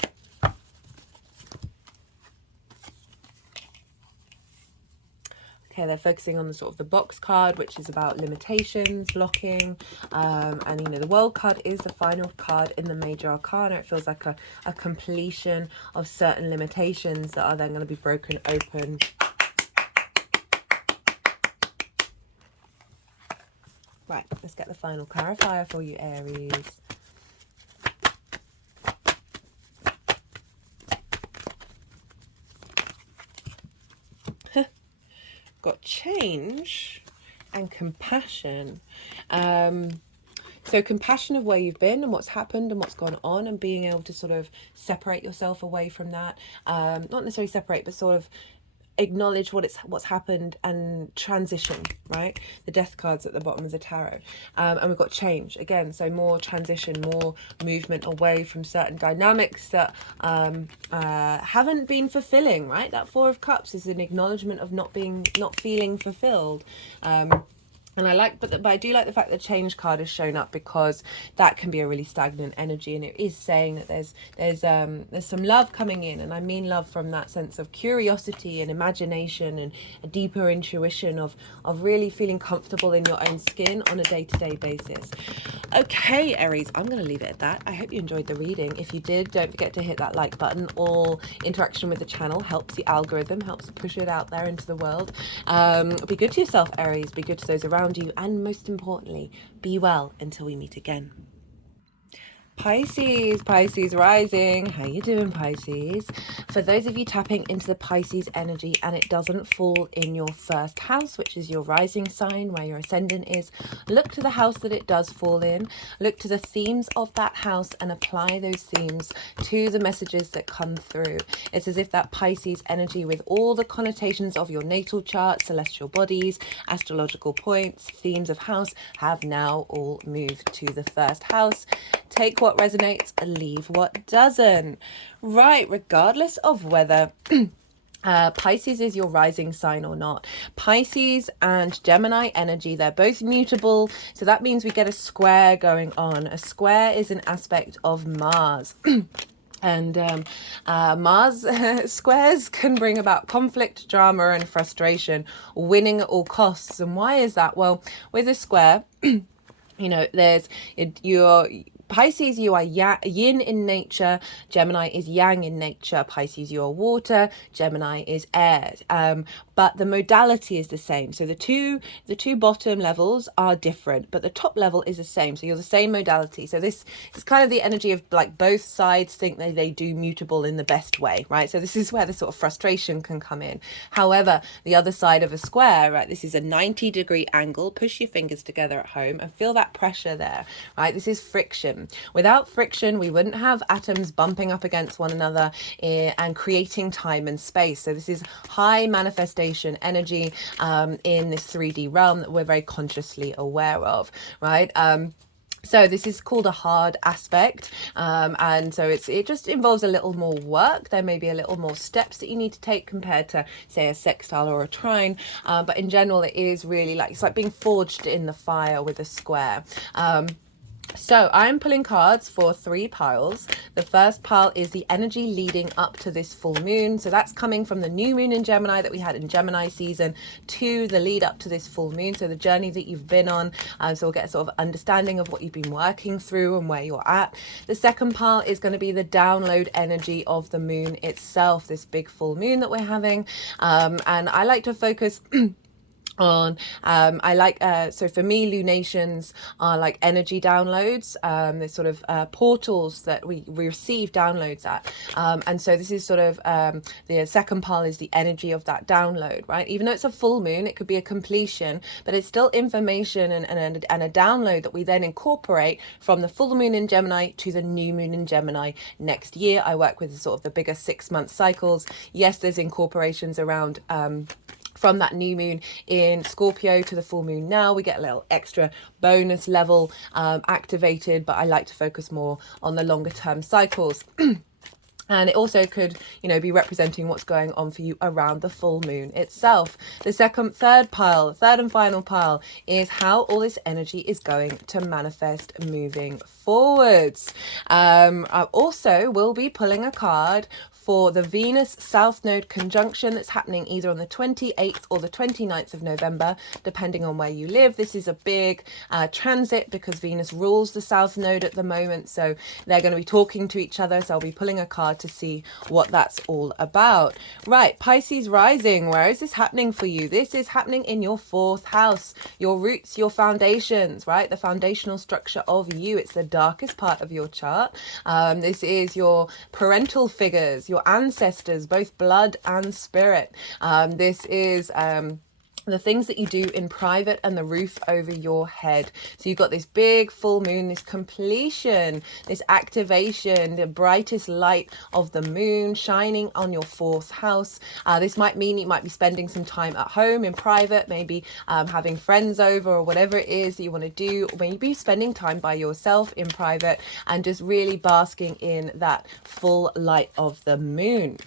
Okay, they're focusing on the sort of the box card, which is about limitations, blocking, and the World card is the final card in the major arcana. It feels like a completion of certain limitations that are then going to be broken open. Right, let's get the final clarifier for you, Aries. Got change and compassion. So compassion of where you've been and what's happened and what's gone on, and being able to sort of separate yourself away from that. Not necessarily separate, but sort of acknowledge what's happened and transition, right? The death card's at the bottom of the tarot. And we've got change again, so more transition, more movement away from certain dynamics that haven't been fulfilling, right? That Four of Cups is an acknowledgement of not feeling fulfilled. And but I do like the fact that change card has shown up, because that can be a really stagnant energy, and it is saying that there's some love coming in, and I mean love from that sense of curiosity and imagination and a deeper intuition of really feeling comfortable in your own skin on a day-to-day basis. Okay, Aries, I'm going to leave it at that. I hope you enjoyed the reading. If you did, don't forget to hit that like button. All interaction with the channel helps the algorithm, helps push it out there into the world. Be good to yourself, Aries. Be good to those around you, and most importantly, be well until we meet again. Pisces rising. How you doing, Pisces? For those of you tapping into the Pisces energy and it doesn't fall in your first house, which is your rising sign, where your ascendant is, look to the house that it does fall in. Look to the themes of that house and apply those themes to the messages that come through. It's as if that Pisces energy, with all the connotations of your natal chart, celestial bodies, astrological points, themes of house, have now all moved to the first house. Take what resonates and leave what doesn't. Right, regardless of whether Pisces is your rising sign or not, Pisces and Gemini energy, they're both mutable. So that means we get a square going on. A square is an aspect of Mars. And Mars squares can bring about conflict, drama, and frustration, winning at all costs. And why is that? Well, with a square, there's your Pisces, you are yin in nature. Gemini is yang in nature. Pisces, you are water. Gemini is air. But the modality is the same. So the two bottom levels are different, but the top level is the same. So you're the same modality. So this is kind of the energy of, like, both sides think they do mutable in the best way, right? So this is where the sort of frustration can come in. However, the other side of a square, right? This is a 90-degree angle. Push your fingers together at home and feel that pressure there, right? This is friction. Without friction, we wouldn't have atoms bumping up against one another and creating time and space. So this is high manifestation energy in this 3D realm that we're very consciously aware of, right? So this is called a hard aspect, and so it just involves a little more work. There may be a little more steps that you need to take compared to, say, a sextile or a trine, but in general it is really like, it's like being forged in the fire with a square. So I'm pulling cards for 3 piles. The first pile is the energy leading up to this full moon. So that's coming from the new moon in Gemini that we had in Gemini season to the lead up to this full moon. So the journey that you've been on. So we'll get a sort of understanding of what you've been working through and where you're at. The second pile is going to be the download energy of the moon itself, this big full moon that we're having. And I like to focus on so for me, lunations are like energy downloads. There's sort of portals that we receive downloads at, and so this is sort of the second pile is the energy of that download, right? Even though it's a full moon, it could be a completion, but it's still information and a download that we then incorporate from the full moon in Gemini to the new moon in Gemini next year. I work with sort of the bigger 6-month cycles. Yes, there's incorporations around from that new moon in Scorpio to the full moon now. We get a little extra bonus level activated, but I like to focus more on the longer term cycles. And it also could, you know, be representing what's going on for you around the full moon itself. The third and final pile is how all this energy is going to manifest moving forwards. I also will be pulling a card for the Venus South Node conjunction that's happening either on the 28th or the 29th of November, depending on where you live. This is a big transit because Venus rules the South Node at the moment. So they're going to be talking to each other. So I'll be pulling a card to see what that's all about. Right, Pisces rising, where is this happening for you? This is happening in your 4th house, your roots, your foundations, right? The foundational structure of you. It's the darkest part of your chart. This is your parental figures, your ancestors, both blood and spirit. This is the things that you do in private and the roof over your head. So you've got this big full moon, this completion, this activation, the brightest light of the moon shining on your 4th house. This might mean you might be spending some time at home in private, maybe having friends over or whatever it is that you want to do, or maybe spending time by yourself in private and just really basking in that full light of the moon.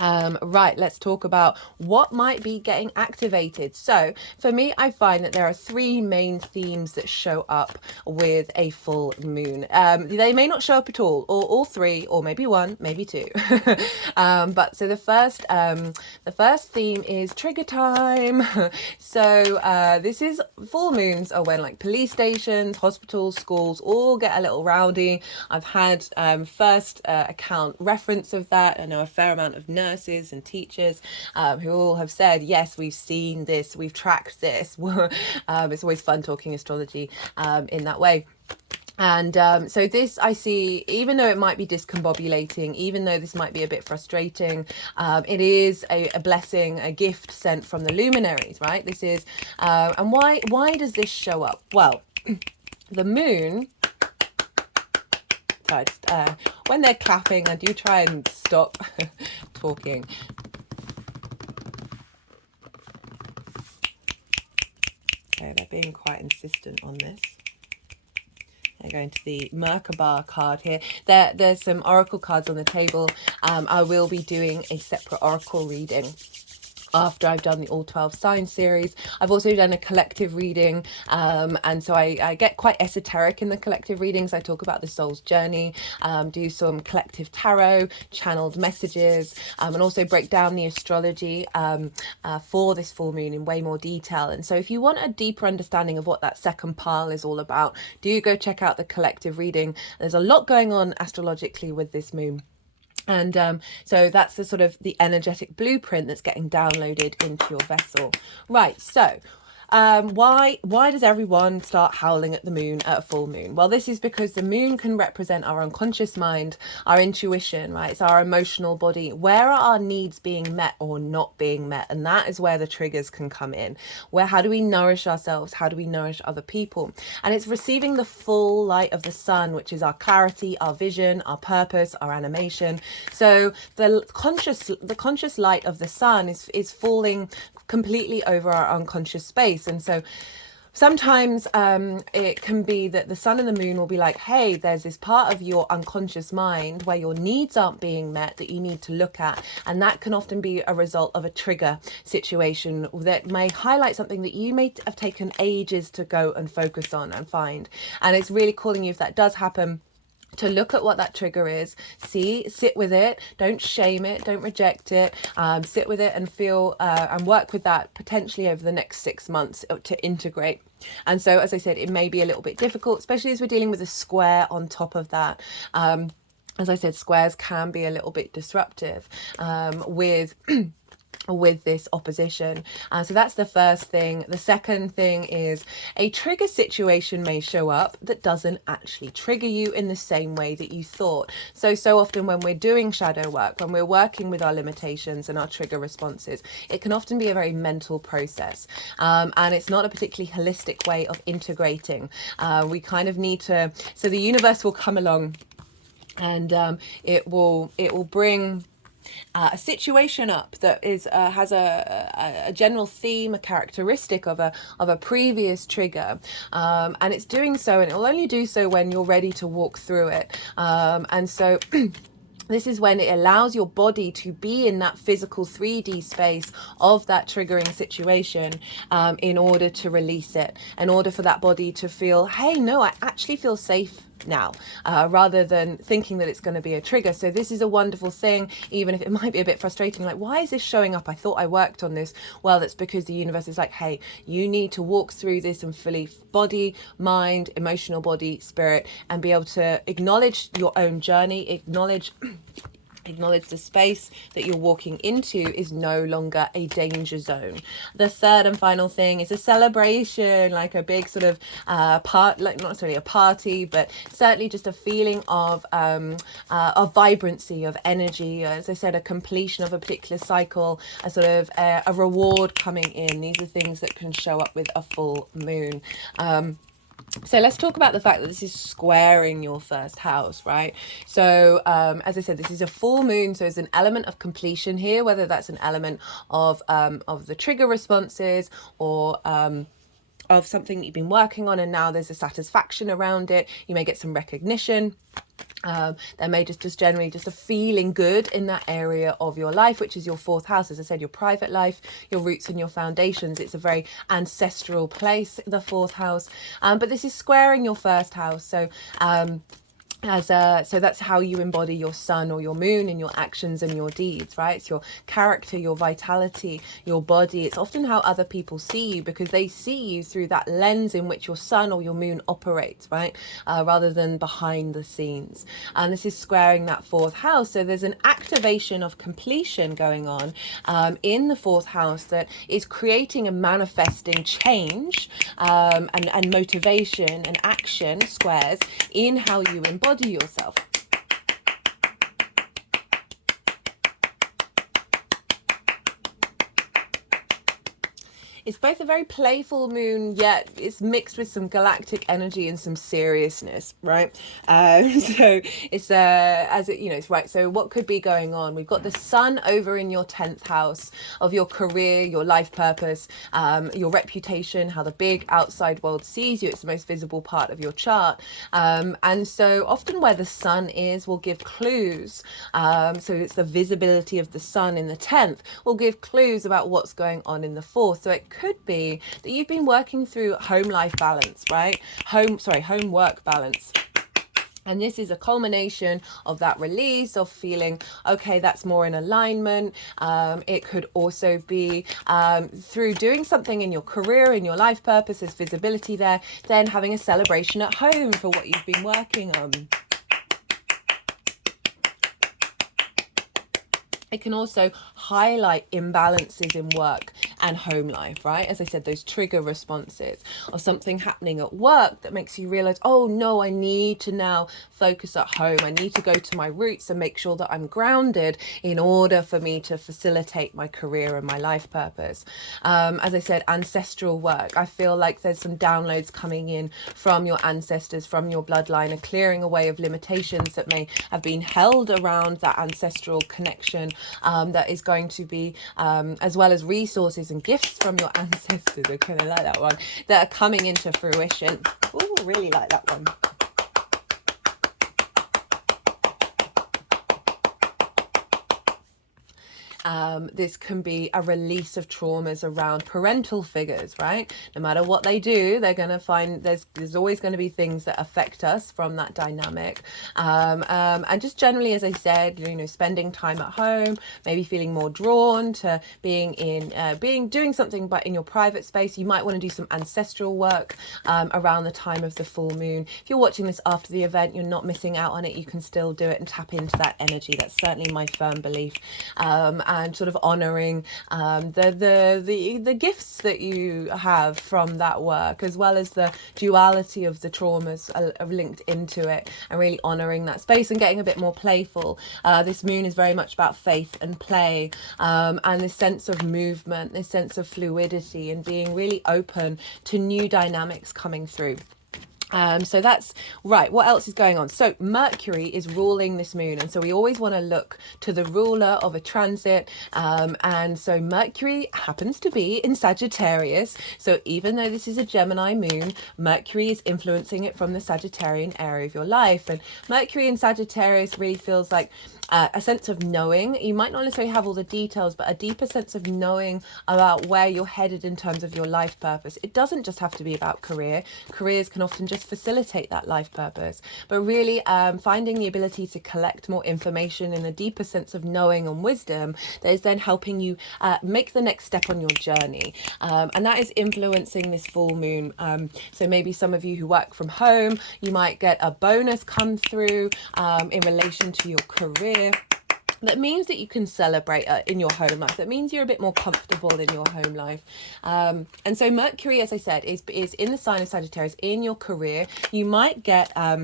Right, let's talk about what might be getting activated. So for me, I find that there are 3 main themes that show up with a full moon. They may not show up at all 3, or maybe 1, maybe 2. But so the first theme is trigger time. So this is full moons are when like police stations, hospitals, schools all get a little rowdy. I've had first account reference of that. I know a fair amount of nurses and teachers who all have said, yes, we've seen this, we've tracked this. It's always fun talking astrology in that way. And so this I see, even though it might be discombobulating, even though this might be a bit frustrating, it is a blessing, a gift sent from the luminaries, right? This is, and why does this show up? Well, the moon, when they're clapping, I do try and stop talking. Okay, they're being quite insistent on this. I'm going to the Merkaba card here. There's some oracle cards on the table. I will be doing a separate oracle reading after I've done the all 12 signs series. I've also done a collective reading, and so I get quite esoteric in the collective readings. I talk about the soul's journey, do some collective tarot, channeled messages, and also break down the astrology for this full moon in way more detail. And so if you want a deeper understanding of what that second pile is all about, do go check out the collective reading. There's a lot going on astrologically with this moon. And so that's the sort of the energetic blueprint that's getting downloaded into your vessel. Right, so why does everyone start howling at the moon at a full moon? Well, this is because the moon can represent our unconscious mind, our intuition, right? It's our emotional body. Where are our needs being met or not being met? And that is where the triggers can come in. How do we nourish ourselves? How do we nourish other people? And it's receiving the full light of the sun, which is our clarity, our vision, our purpose, our animation. So the conscious light of the sun is falling completely over our unconscious space. And so sometimes it can be that the sun and the moon will be like, hey, there's this part of your unconscious mind where your needs aren't being met that you need to look at. And that can often be a result of a trigger situation that may highlight something that you may have taken ages to go and focus on and find. And it's really calling you, if that does happen, to look at what that trigger is, sit with it, don't shame it, don't reject it, sit with it and feel and work with that potentially over the next 6 months to integrate. And so, as I said, it may be a little bit difficult, especially as we're dealing with a square on top of that. As I said, squares can be a little bit disruptive with this opposition. So that's the first thing. The second thing is a trigger situation may show up that doesn't actually trigger you in the same way that you thought. So often when we're doing shadow work, when we're working with our limitations and our trigger responses, it can often be a very mental process. And it's not a particularly holistic way of integrating. We kind of need to, so the universe will come along and it will bring a situation up that is has a general theme, a characteristic of a previous trigger, and it's doing so, and it will only do so when you're ready to walk through it. And so this is when it allows your body to be in that physical 3D space of that triggering situation, in order to release it, in order for that body to feel, hey, no, I actually feel safe now, rather than thinking that it's going to be a trigger. So this is a wonderful thing, even if it might be a bit frustrating, like, why is this showing up? I thought I worked on this. Well, that's because the universe is like, hey, you need to walk through this and fully body, mind, emotional body, spirit, and be able to acknowledge your own journey, acknowledge the space that you're walking into is no longer a danger zone. The third and final thing is a celebration, like a big sort of part, like not necessarily a party, but certainly just a feeling of vibrancy, of energy. As I said, a completion of a particular cycle, a sort of a reward coming in. These are things that can show up with a full moon. So let's talk about the fact that this is squaring your first house, right? So as I said, this is a full moon, so there's an element of completion here, whether that's an element of the trigger responses or of something that you've been working on and now there's a satisfaction around it. You may get some recognition. There may just generally just a feeling good in that area of your life, which is your fourth house. As I said, your private life, your roots and your foundations. It's a very ancestral place, the fourth house. But this is squaring your first house. So so that's how you embody your sun or your moon in your actions and your deeds, right? It's your character, your vitality, your body. It's often how other people see you because they see you through that lens in which your sun or your moon operates, right? Rather than behind the scenes. And this is squaring that fourth house. So there's an activation of completion going on in the fourth house that is creating and manifesting change and motivation and action squares in how you embody yourself. It's both a very playful moon, yet it's mixed with some galactic energy and some seriousness, right? So it's as it, you know, it's right. So what could be going on? We've got the sun over in your 10th house of your career, your life purpose, your reputation, how the big outside world sees you. It's the most visible part of your chart. And so often where the sun is will give clues. So it's the visibility of the sun in the 10th will give clues about what's going on in the 4th. So it could be that you've been working through home life balance, right? Home work balance. And this is a culmination of that release of feeling, okay, that's more in alignment. It could also be through doing something in your career, in your life purpose, there's visibility there, then having a celebration at home for what you've been working on. It can also highlight imbalances in work and home life, right? As I said, those trigger responses or something happening at work that makes you realize, oh no, I need to now focus at home. I need to go to my roots and make sure that I'm grounded in order for me to facilitate my career and my life purpose. As I said, ancestral work. I feel like there's some downloads coming in from your ancestors, from your bloodline, a clearing away of limitations that may have been held around that ancestral connection. That is going to be, as well as resources and gifts from your ancestors. I kind of like that one, that are coming into fruition. Oh, really like that one. This can be a release of traumas around parental figures, right? No matter what they do, they're going to find there's always going to be things that affect us from that dynamic. And just generally, as I said, spending time at home, maybe feeling more drawn to doing something, but in your private space. You might want to do some ancestral work around the time of the full moon. If you're watching this after the event, you're not missing out on it. You can still do it and tap into that energy. That's certainly my firm belief. And sort of honoring the gifts that you have from that work, as well as the duality of the traumas are linked into it, and really honoring that space and getting a bit more playful. This moon is very much about faith and play, and this sense of movement, this sense of fluidity, and being really open to new dynamics coming through. So that's right. What else is going on? So Mercury is ruling this moon, and so we always want to look to the ruler of a transit, and so Mercury happens to be in Sagittarius. So even though this is a Gemini moon, Mercury is influencing it from the Sagittarian area of your life, and Mercury in Sagittarius really feels like a sense of knowing. You might not necessarily have all the details, but a deeper sense of knowing about where you're headed in terms of your life purpose. It doesn't just have to be about career. Careers can often just facilitate that life purpose, but really finding the ability to collect more information in a deeper sense of knowing and wisdom that is then helping you make the next step on your journey. And that is influencing this full moon. So maybe some of you who work from home, you might get a bonus come through in relation to your career. That means that you can celebrate in your home life. That means you're a bit more comfortable in your home life. And so Mercury, as I said, is in the sign of Sagittarius in your career. You might get a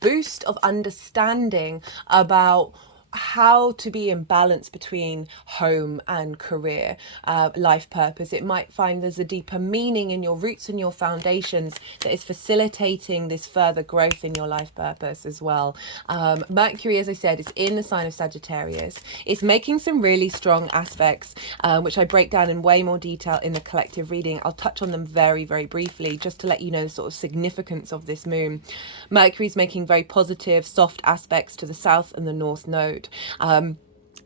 boost of understanding about how to be in balance between home and career, life purpose. It might find there's a deeper meaning in your roots and your foundations that is facilitating this further growth in your life purpose as well. Mercury, as I said, is in the sign of Sagittarius. It's making some really strong aspects, which I break down in way more detail in the collective reading. I'll touch on them very, very briefly just to let you know the sort of significance of this moon. Mercury is making very positive, soft aspects to the south and the north node.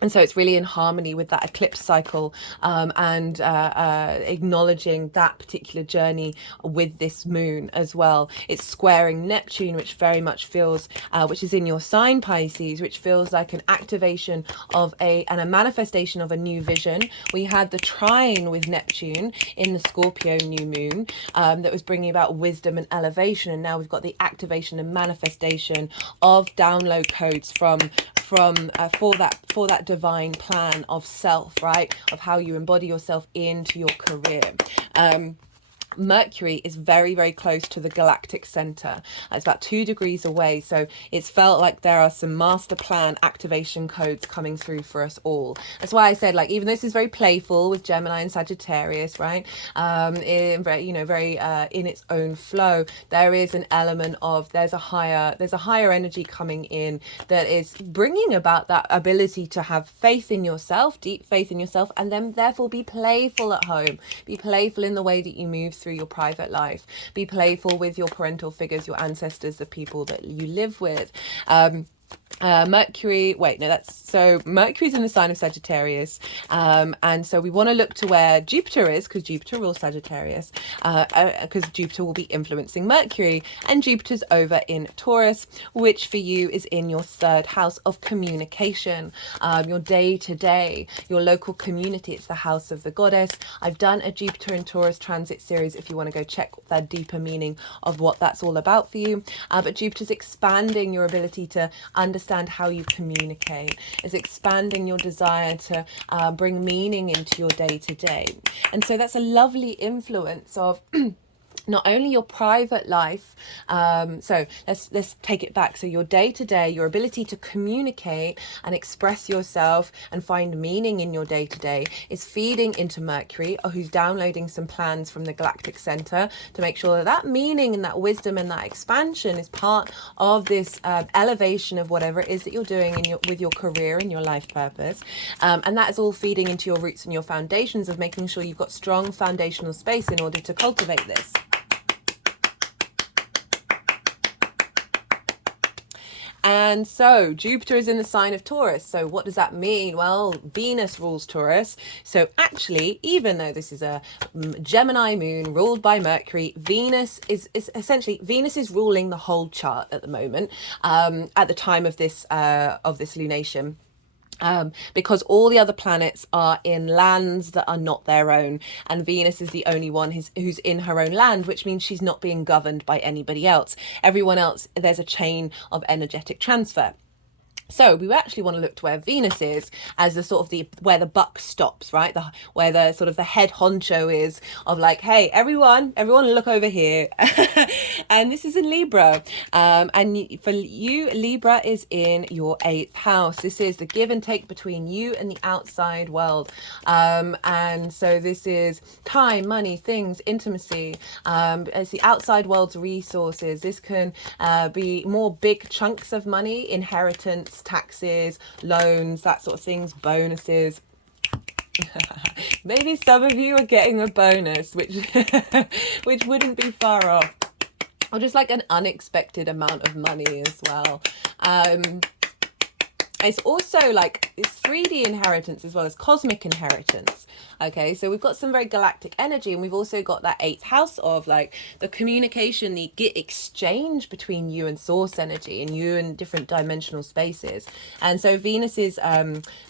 And so it's really in harmony with that eclipse cycle, and acknowledging that particular journey with this moon as well. It's squaring Neptune, which very much feels, which is in your sign Pisces, which feels like an activation of and a manifestation of a new vision. We had the trine with Neptune in the Scorpio new moon that was bringing about wisdom and elevation, and now we've got the activation and manifestation of download codes for that divine plan of self, right? Of how you embody yourself into your career. Mercury is very, very close to the galactic center. It's about 2 degrees away. So it's felt like there are some master plan activation codes coming through for us all. That's why I said, like, even though this is very playful with Gemini and Sagittarius, right? Very in its own flow, there is an element of there's a higher energy coming in that is bringing about that ability to have faith in yourself, deep faith in yourself, and then therefore be playful at home. Be playful in the way that you move through your private life. Be playful with your parental figures, your ancestors, the people that you live with. Mercury's in the sign of Sagittarius, and so we want to look to where Jupiter is, because Jupiter rules Sagittarius, because Jupiter will be influencing Mercury, and Jupiter's over in Taurus, which for you is in your 3rd house of communication, your day-to-day, your local community. It's the house of the goddess. I've done a Jupiter in Taurus transit series if you want to go check that deeper meaning of what that's all about for you, but Jupiter's expanding your ability to understand how you communicate. Is expanding your desire to bring meaning into your day-to-day. And so that's a lovely influence of not only your private life, so let's take it back. So your day-to-day, your ability to communicate and express yourself and find meaning in your day-to-day is feeding into Mercury, who's downloading some plans from the galactic center to make sure that that meaning and that wisdom and that expansion is part of this elevation of whatever it is that you're doing in with your career and your life purpose, and that is all feeding into your roots and your foundations of making sure you've got strong foundational space in order to cultivate this. And so Jupiter is in the sign of Taurus. So what does that mean? Well, Venus rules Taurus. So actually, even though this is a Gemini moon ruled by Mercury, Venus is essentially, Venus is ruling the whole chart at the moment, at the time of this lunation. Because all the other planets are in lands that are not their own, and Venus is the only one who's in her own land, which means she's not being governed by anybody else. Everyone else, there's a chain of energetic transfer. So we actually want to look to where Venus is as the sort of where the buck stops, right? Where the sort of the head honcho is of like, hey, everyone look over here. And this is in Libra. And for you, Libra is in your 8th house. This is the give and take between you and the outside world. And so this is time, money, things, intimacy. It's the outside world's resources. This can be more big chunks of money, inheritance, taxes, loans, that sort of things, bonuses. Maybe some of you are getting a bonus, which which wouldn't be far off, or just like an unexpected amount of money as well. It's also like it's 3D inheritance as well as cosmic inheritance. Okay, so we've got some very galactic energy, and we've also got that 8th house of like the communication, the exchange between you and source energy and you and different dimensional spaces. And so Venus is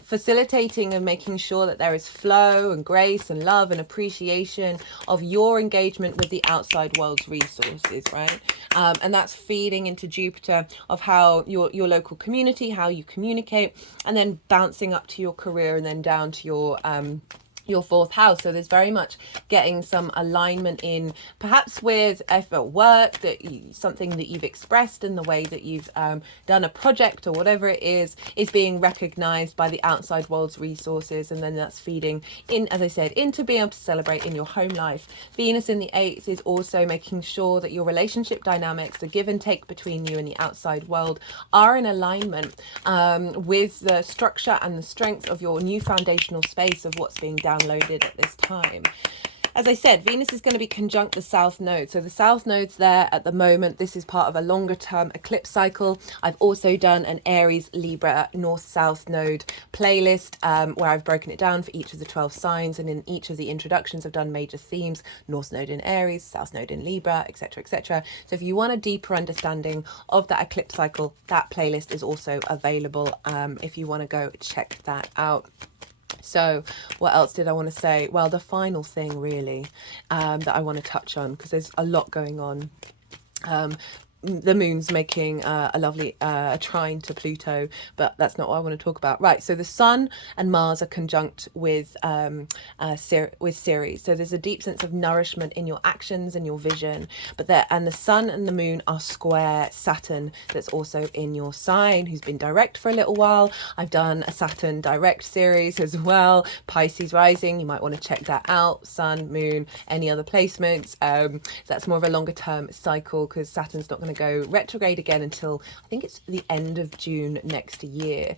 facilitating and making sure that there is flow and grace and love and appreciation of your engagement with the outside world's resources, right? And that's feeding into Jupiter of how your local community, how you communicate, and then bouncing up to your career and then down to your 4th house. So there's very much getting some alignment in perhaps with effort work, that something that you've expressed in the way that you've done a project or whatever it is being recognized by the outside world's resources, and then that's feeding in, as I said, into being able to celebrate in your home life. Venus in the 8th is also making sure that your relationship dynamics, the give and take between you and the outside world, are in alignment with the structure and the strength of your new foundational space of what's being downloaded at this time. As I said, Venus is going to be conjunct the South Node. So the South Node's there at the moment. This is part of a longer term eclipse cycle. I've also done an Aries, Libra, North-South Node playlist where I've broken it down for each of the 12 signs. And in each of the introductions, I've done major themes: North Node in Aries, South Node in Libra, etc., etc. So if you want a deeper understanding of that eclipse cycle, that playlist is also available if you want to go check that out. So what else did I want to say? Well, the final thing really that I want to touch on, because there's a lot going on. The moon's making a lovely trine to Pluto, but that's not what I want to talk about. Right, so the sun and Mars are conjunct with Ceres. So there's a deep sense of nourishment in your actions and your vision. And the sun and the moon are square Saturn, that's also in your sign, who's been direct for a little while. I've done a Saturn direct series as well. Pisces rising, you might want to check that out. Sun, moon, any other placements. That's more of a longer term cycle, because Saturn's not going to go retrograde again until I think it's the end of June next year.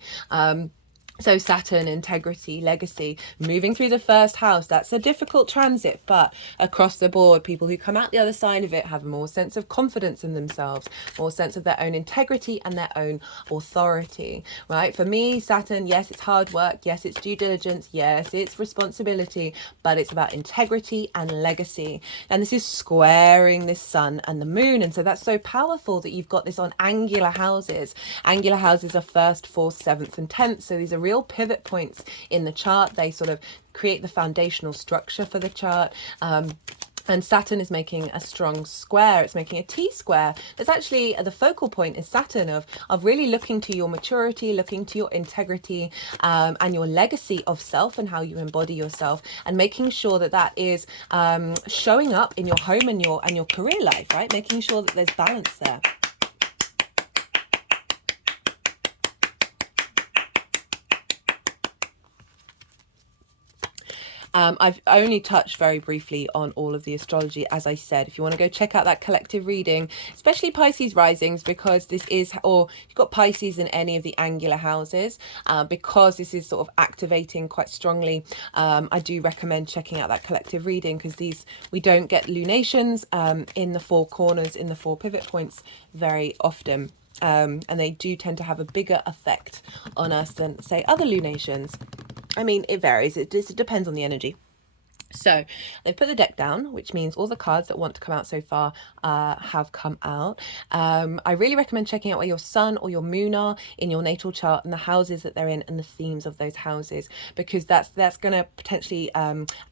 So Saturn, integrity, legacy, moving through the 1st house. That's a difficult transit, but across the board, people who come out the other side of it have more sense of confidence in themselves, more sense of their own integrity and their own authority, right? For me, Saturn, yes, it's hard work. Yes, it's due diligence. Yes, it's responsibility, but it's about integrity and legacy. And this is squaring this sun and the moon. And so that's so powerful that you've got this on angular houses. Angular houses are 1st, 4th, 7th, and 10th. So these are real pivot points in the chart. They sort of create the foundational structure for the chart. And Saturn is making a strong square. It's making a T-square. That's actually the focal point is Saturn of really looking to your maturity, looking to your integrity, and your legacy of self and how you embody yourself, and making sure that that is showing up in your home and your career life, right? Making sure that there's balance there. I've only touched very briefly on all of the astrology, as I said. If you want to go check out that collective reading, especially Pisces risings, because this is, or you've got Pisces in any of the angular houses, because this is sort of activating quite strongly, I do recommend checking out that collective reading, because we don't get lunations in the four corners, in the four pivot points very often. And they do tend to have a bigger effect on us than, say, other lunations. I mean, it varies. It just depends on the energy. So they've put the deck down, which means all the cards that want to come out so far have come out. I really recommend checking out where your sun or your moon are in your natal chart and the houses that they're in and the themes of those houses, because that's going to potentially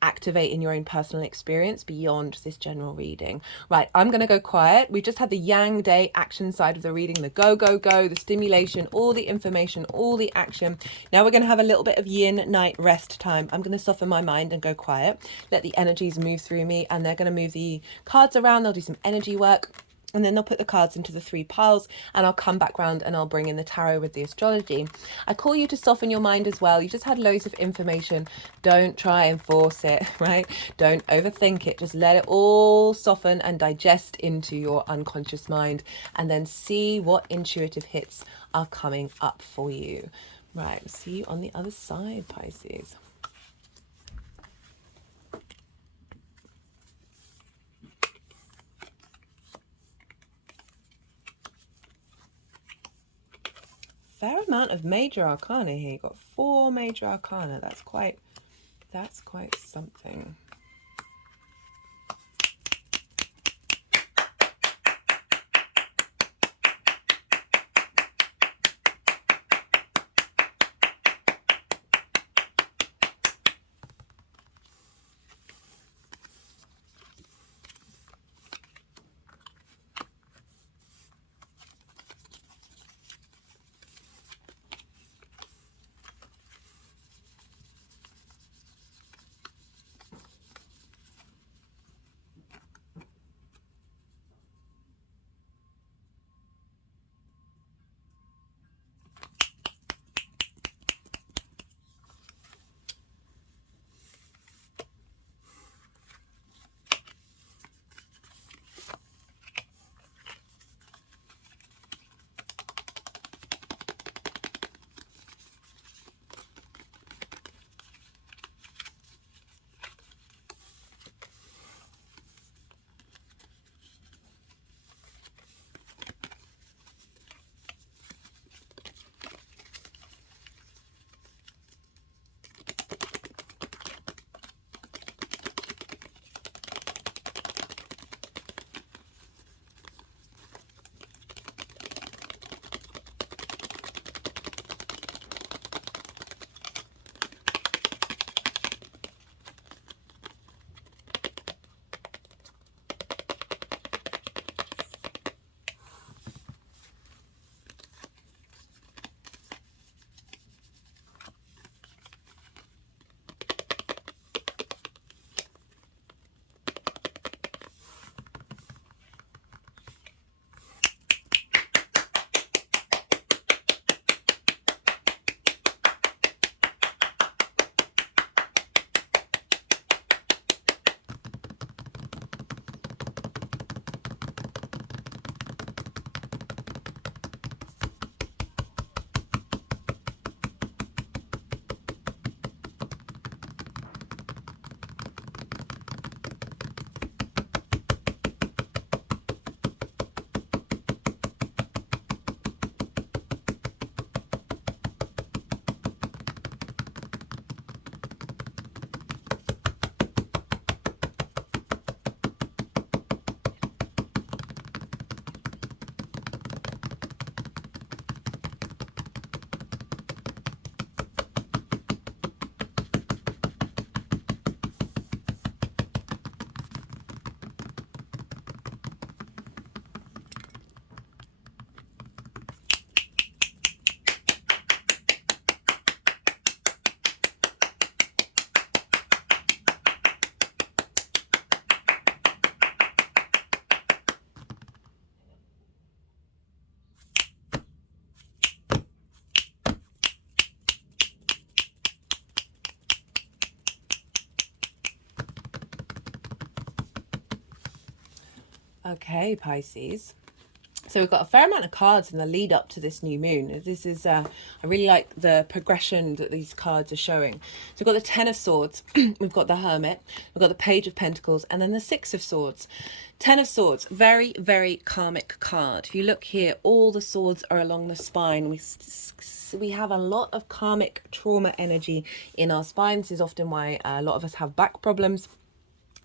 activate in your own personal experience beyond this general reading. Right, I'm going to go quiet. We've just had the yang day action side of the reading, the go, go, go, the stimulation, all the information, all the action. Now we're going to have a little bit of yin night rest time. I'm going to soften my mind and go quiet. Let the energies move through me, and they're going to move the cards around. They'll do some energy work, and then they'll put the cards into the 3 piles, and I'll come back round and I'll bring in the tarot with the astrology. I call you to soften your mind as well. You've just had loads of information. Don't try and force it, right? Don't overthink it. Just let it all soften and digest into your unconscious mind, and then see what intuitive hits are coming up for you. Right, see you on the other side, Pisces. Fair amount of major arcana here. You've got 4 major arcana. That's quite something. Okay, Pisces. So we've got a fair amount of cards in the lead up to this new moon. This is, I really like the progression that these cards are showing. So we've got the Ten of Swords, we've got the Hermit, we've got the Page of Pentacles, and then the Six of Swords. Ten of Swords, very, very karmic card. If you look here, all the swords are along the spine. We have a lot of karmic trauma energy in our spine. This is often why a lot of us have back problems.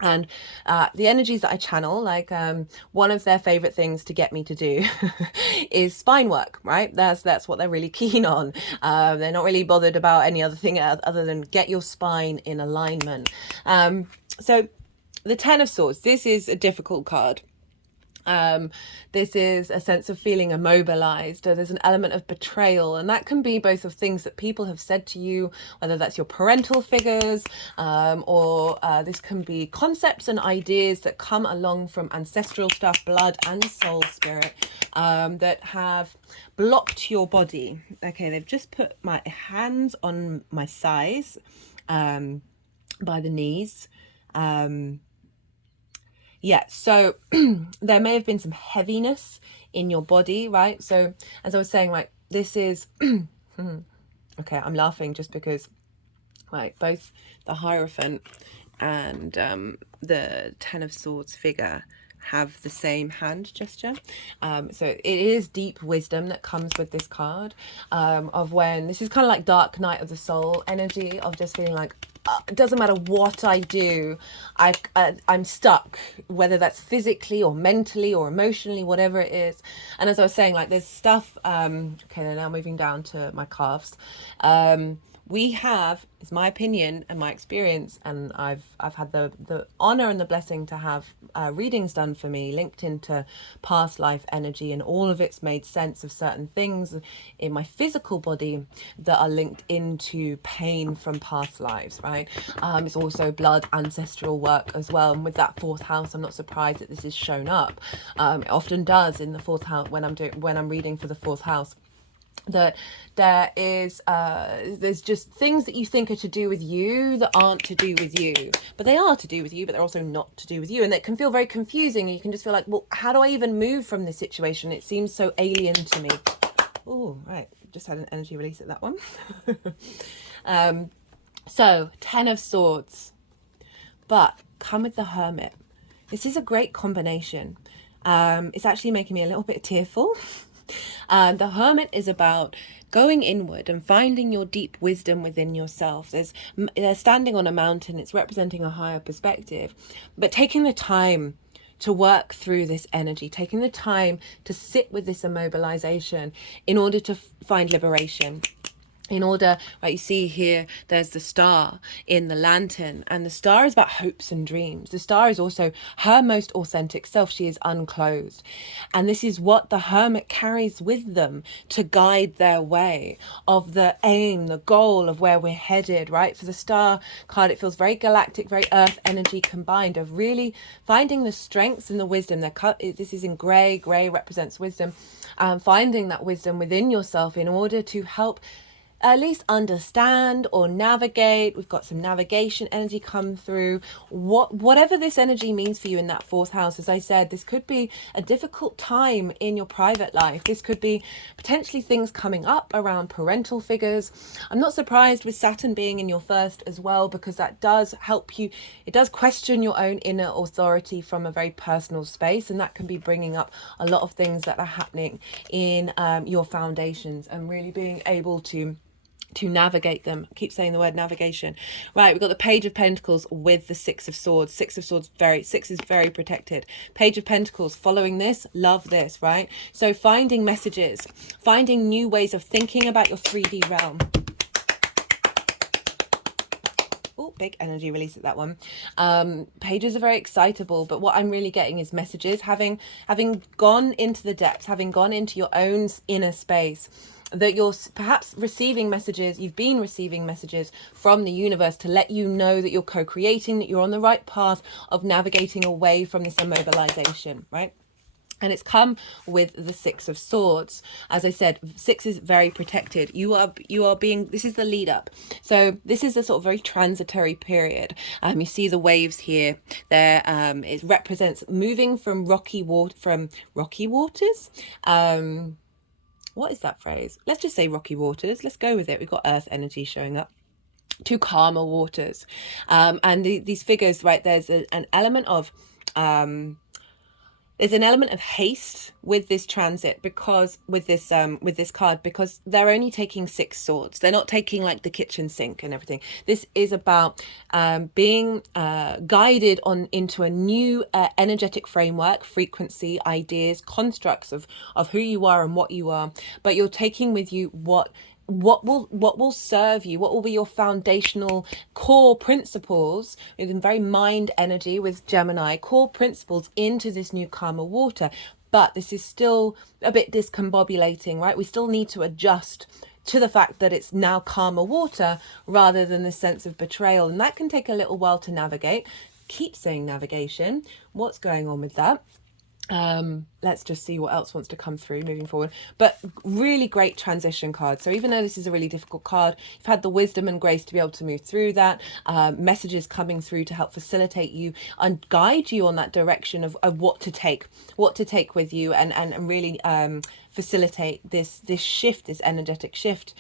And the energies that I channel, like one of their favorite things to get me to do is spine work, right? That's what they're really keen on. They're not really bothered about any other thing other than get your spine in alignment. So the Ten of Swords, this is a difficult card. This is a sense of feeling immobilized. There's an element of betrayal, and that can be both of things that people have said to you, whether that's your parental figures, or this can be concepts and ideas that come along from ancestral stuff, blood and soul spirit, that have blocked your body. Okay, they've just put my hands on my thighs, by the knees. Yeah, so there may have been some heaviness in your body, right? So as I was saying, like, this is, okay, I'm laughing just because, like, both the Hierophant and the Ten of Swords figure have the same hand gesture. So it is deep wisdom that comes with this card, of when this is kind of like dark night of the soul energy of just feeling like, it doesn't matter what I do, I'm stuck, whether that's physically or mentally or emotionally, whatever it is. And as I was saying, like, there's stuff, okay, they're now moving down to my calves. We have, it's my opinion and my experience, and I've had the honor and the blessing to have readings done for me linked into past life energy, and all of it's made sense of certain things in my physical body that are linked into pain from past lives, right? It's also blood ancestral work as well, and with that fourth house, I'm not surprised that this is shown up. It often does in the fourth house when I'm reading for the fourth house. That there is there's just things that you think are to do with you that aren't to do with you, but they are to do with you, but they're also not to do with you, and it can feel very confusing, and you can just feel like, well, how do I even move from this situation? It seems so alien to me. Oh, right, just had an energy release at that one. So Ten of Swords, but come with the Hermit. This is a great combination. It's actually making me a little bit tearful. The Hermit is about going inward and finding your deep wisdom within yourself. They're standing on a mountain. It's representing a higher perspective, but taking the time to work through this energy, taking the time to sit with this immobilization in order to find liberation. In order, right, you see here, there's the star in the lantern, and the star is about hopes and dreams. The star is also her most authentic self. She is unclosed. And this is what the Hermit carries with them to guide their way of the aim, the goal of where we're headed, right? For the star card, it feels very galactic, very earth energy combined, of really finding the strengths and the wisdom. This is in grey. Grey represents wisdom. Finding that wisdom within yourself in order to help at least understand or navigate. We've got some navigation energy come through. Whatever this energy means for you in that fourth house, as I said, this could be a difficult time in your private life. This could be potentially things coming up around parental figures. I'm not surprised with Saturn being in your first as well, because that does help you. It does question your own inner authority from a very personal space, and that can be bringing up a lot of things that are happening in your foundations, and really being able to navigate them. I keep saying the word navigation. Right, we've got the Page of Pentacles with the Six of Swords. Six is very protected. Page of Pentacles following this, love this, right? So finding messages, finding new ways of thinking about your 3D realm. Oh, big energy release at that one. Pages are very excitable, but what I'm really getting is messages. Having gone into the depths, having gone into your own inner space, that you're perhaps receiving messages, you've been receiving messages from the universe to let you know that you're co-creating, that you're on the right path of navigating away from this immobilization, right? And it's come with the Six of Swords. As I said, six is very protected. You are being, this is the lead up. So this is a sort of very transitory period. You see the waves here. There, it represents moving from rocky waters. What is that phrase? Let's just say rocky waters. Let's go with it. We've got earth energy showing up to calmer waters. And these figures, right, there's an element of there's an element of haste with this transit, because with this card, because they're only taking six swords. They're not taking like the kitchen sink and everything. This is about being guided on into a new energetic framework, frequency, ideas, constructs of who you are and what you are. But you're taking with you what will serve you, what will be your foundational core principles, with very mind energy with Gemini, core principles into this new karma water. But this is still a bit discombobulating, right? We still need to adjust to the fact that it's now karma water rather than the sense of betrayal, and that can take a little while to navigate. Keep saying navigation. What's going on with that? Let's just see what else wants to come through moving forward. But really great transition card. So even though this is a really difficult card, you've had the wisdom and grace to be able to move through that. Messages coming through to help facilitate you and guide you on that direction of what to take with you, and really facilitate this shift, this energetic shift.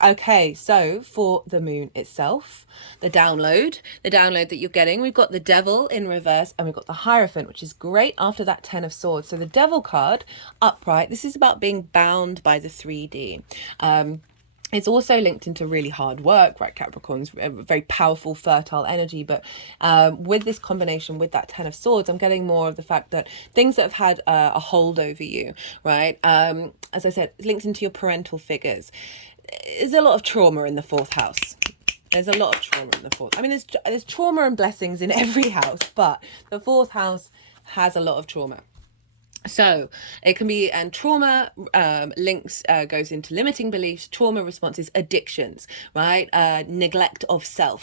Okay, so for the moon itself, the download that you're getting, we've got the Devil in reverse and we've got the Hierophant, which is great after that Ten of Swords. So the Devil card upright, this is about being bound by the 3D. It's also linked into really hard work, right? Capricorn's a very powerful, fertile energy. But with this combination, with that Ten of Swords, I'm getting more of the fact that things that have had a hold over you, right? As I said, linked into your parental figures. There's a lot of trauma in the fourth house. There's a lot of trauma in the fourth. I mean, there's trauma and blessings in every house, but the fourth house has a lot of trauma. So it can be, and trauma links goes into limiting beliefs, trauma responses, addictions, right? Neglect of self.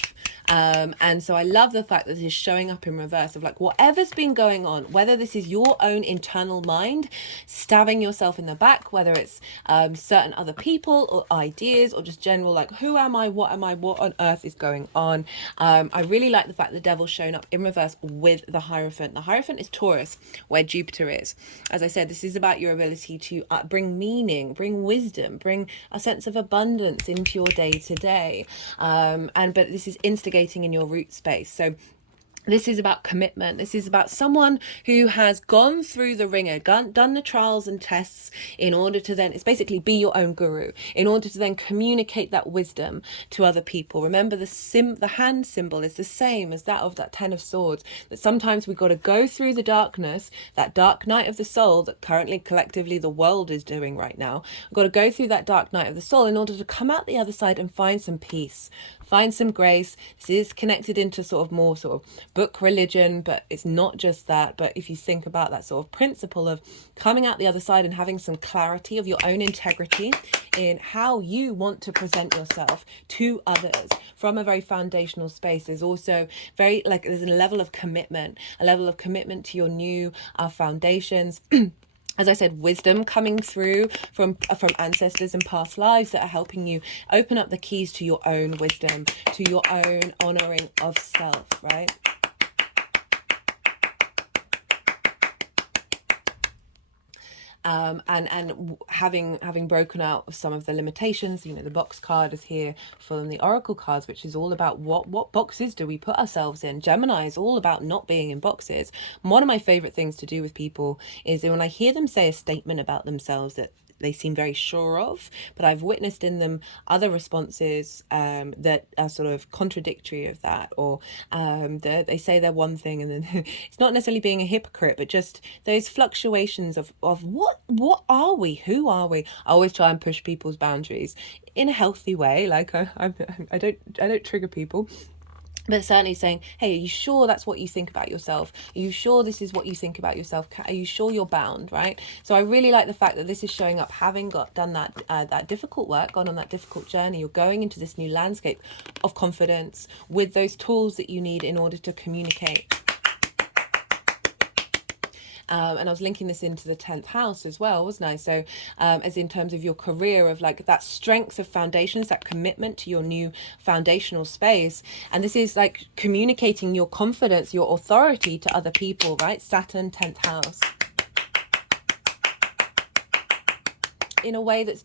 And so I love the fact that this is showing up in reverse of like whatever's been going on, whether this is your own internal mind stabbing yourself in the back, whether it's certain other people or ideas, or just general like, who am I, what on earth is going on? I really like the fact the Devil's shown up in reverse with the Hierophant. The Hierophant is Taurus, where Jupiter is. As I said, this is about your ability to bring meaning, bring wisdom, bring a sense of abundance into your day to day. But this is instigating in your root space. So this is about commitment. This is about someone who has gone through the ringer, done the trials and tests in order to then, it's basically be your own guru, in order to then communicate that wisdom to other people. Remember, the hand symbol is the same as that of that Ten of Swords, that sometimes we've got to go through the darkness, that dark night of the soul that currently collectively the world is doing right now. We've got to go through that dark night of the soul in order to come out the other side and find some peace, find some grace. This is connected into sort of book religion, but it's not just that. But if you think about that sort of principle of coming out the other side and having some clarity of your own integrity in how you want to present yourself to others from a very foundational space, there's also there's a level of commitment to your new foundations. As I said, wisdom coming through from ancestors and past lives that are helping you open up the keys to your own wisdom, to your own honoring of self, right? And having broken out of some of the limitations, the box card is here from the oracle cards, which is all about what boxes do we put ourselves in. Gemini is all about not being in boxes. One of my favorite things to do with people is when I hear them say a statement about themselves that they seem very sure of, but I've witnessed in them other responses that are sort of contradictory of that, or they say they're one thing and then it's not necessarily being a hypocrite, but just those fluctuations of what are we, who are we. I always try and push people's boundaries in a healthy way. Like I don't trigger people, but certainly saying, hey, are you sure that's what you think about yourself? Are you sure this is what you think about yourself? Are you sure you're bound, right? So I really like the fact that this is showing up, having done that difficult work, gone on that difficult journey. You're going into this new landscape of confidence with those tools that you need in order to communicate. And I was linking this into the 10th house as well, wasn't I? So as in terms of your career, of like that strength of foundations, that commitment to your new foundational space. And this is like communicating your confidence, your authority to other people, right? Saturn, 10th house. In a way that's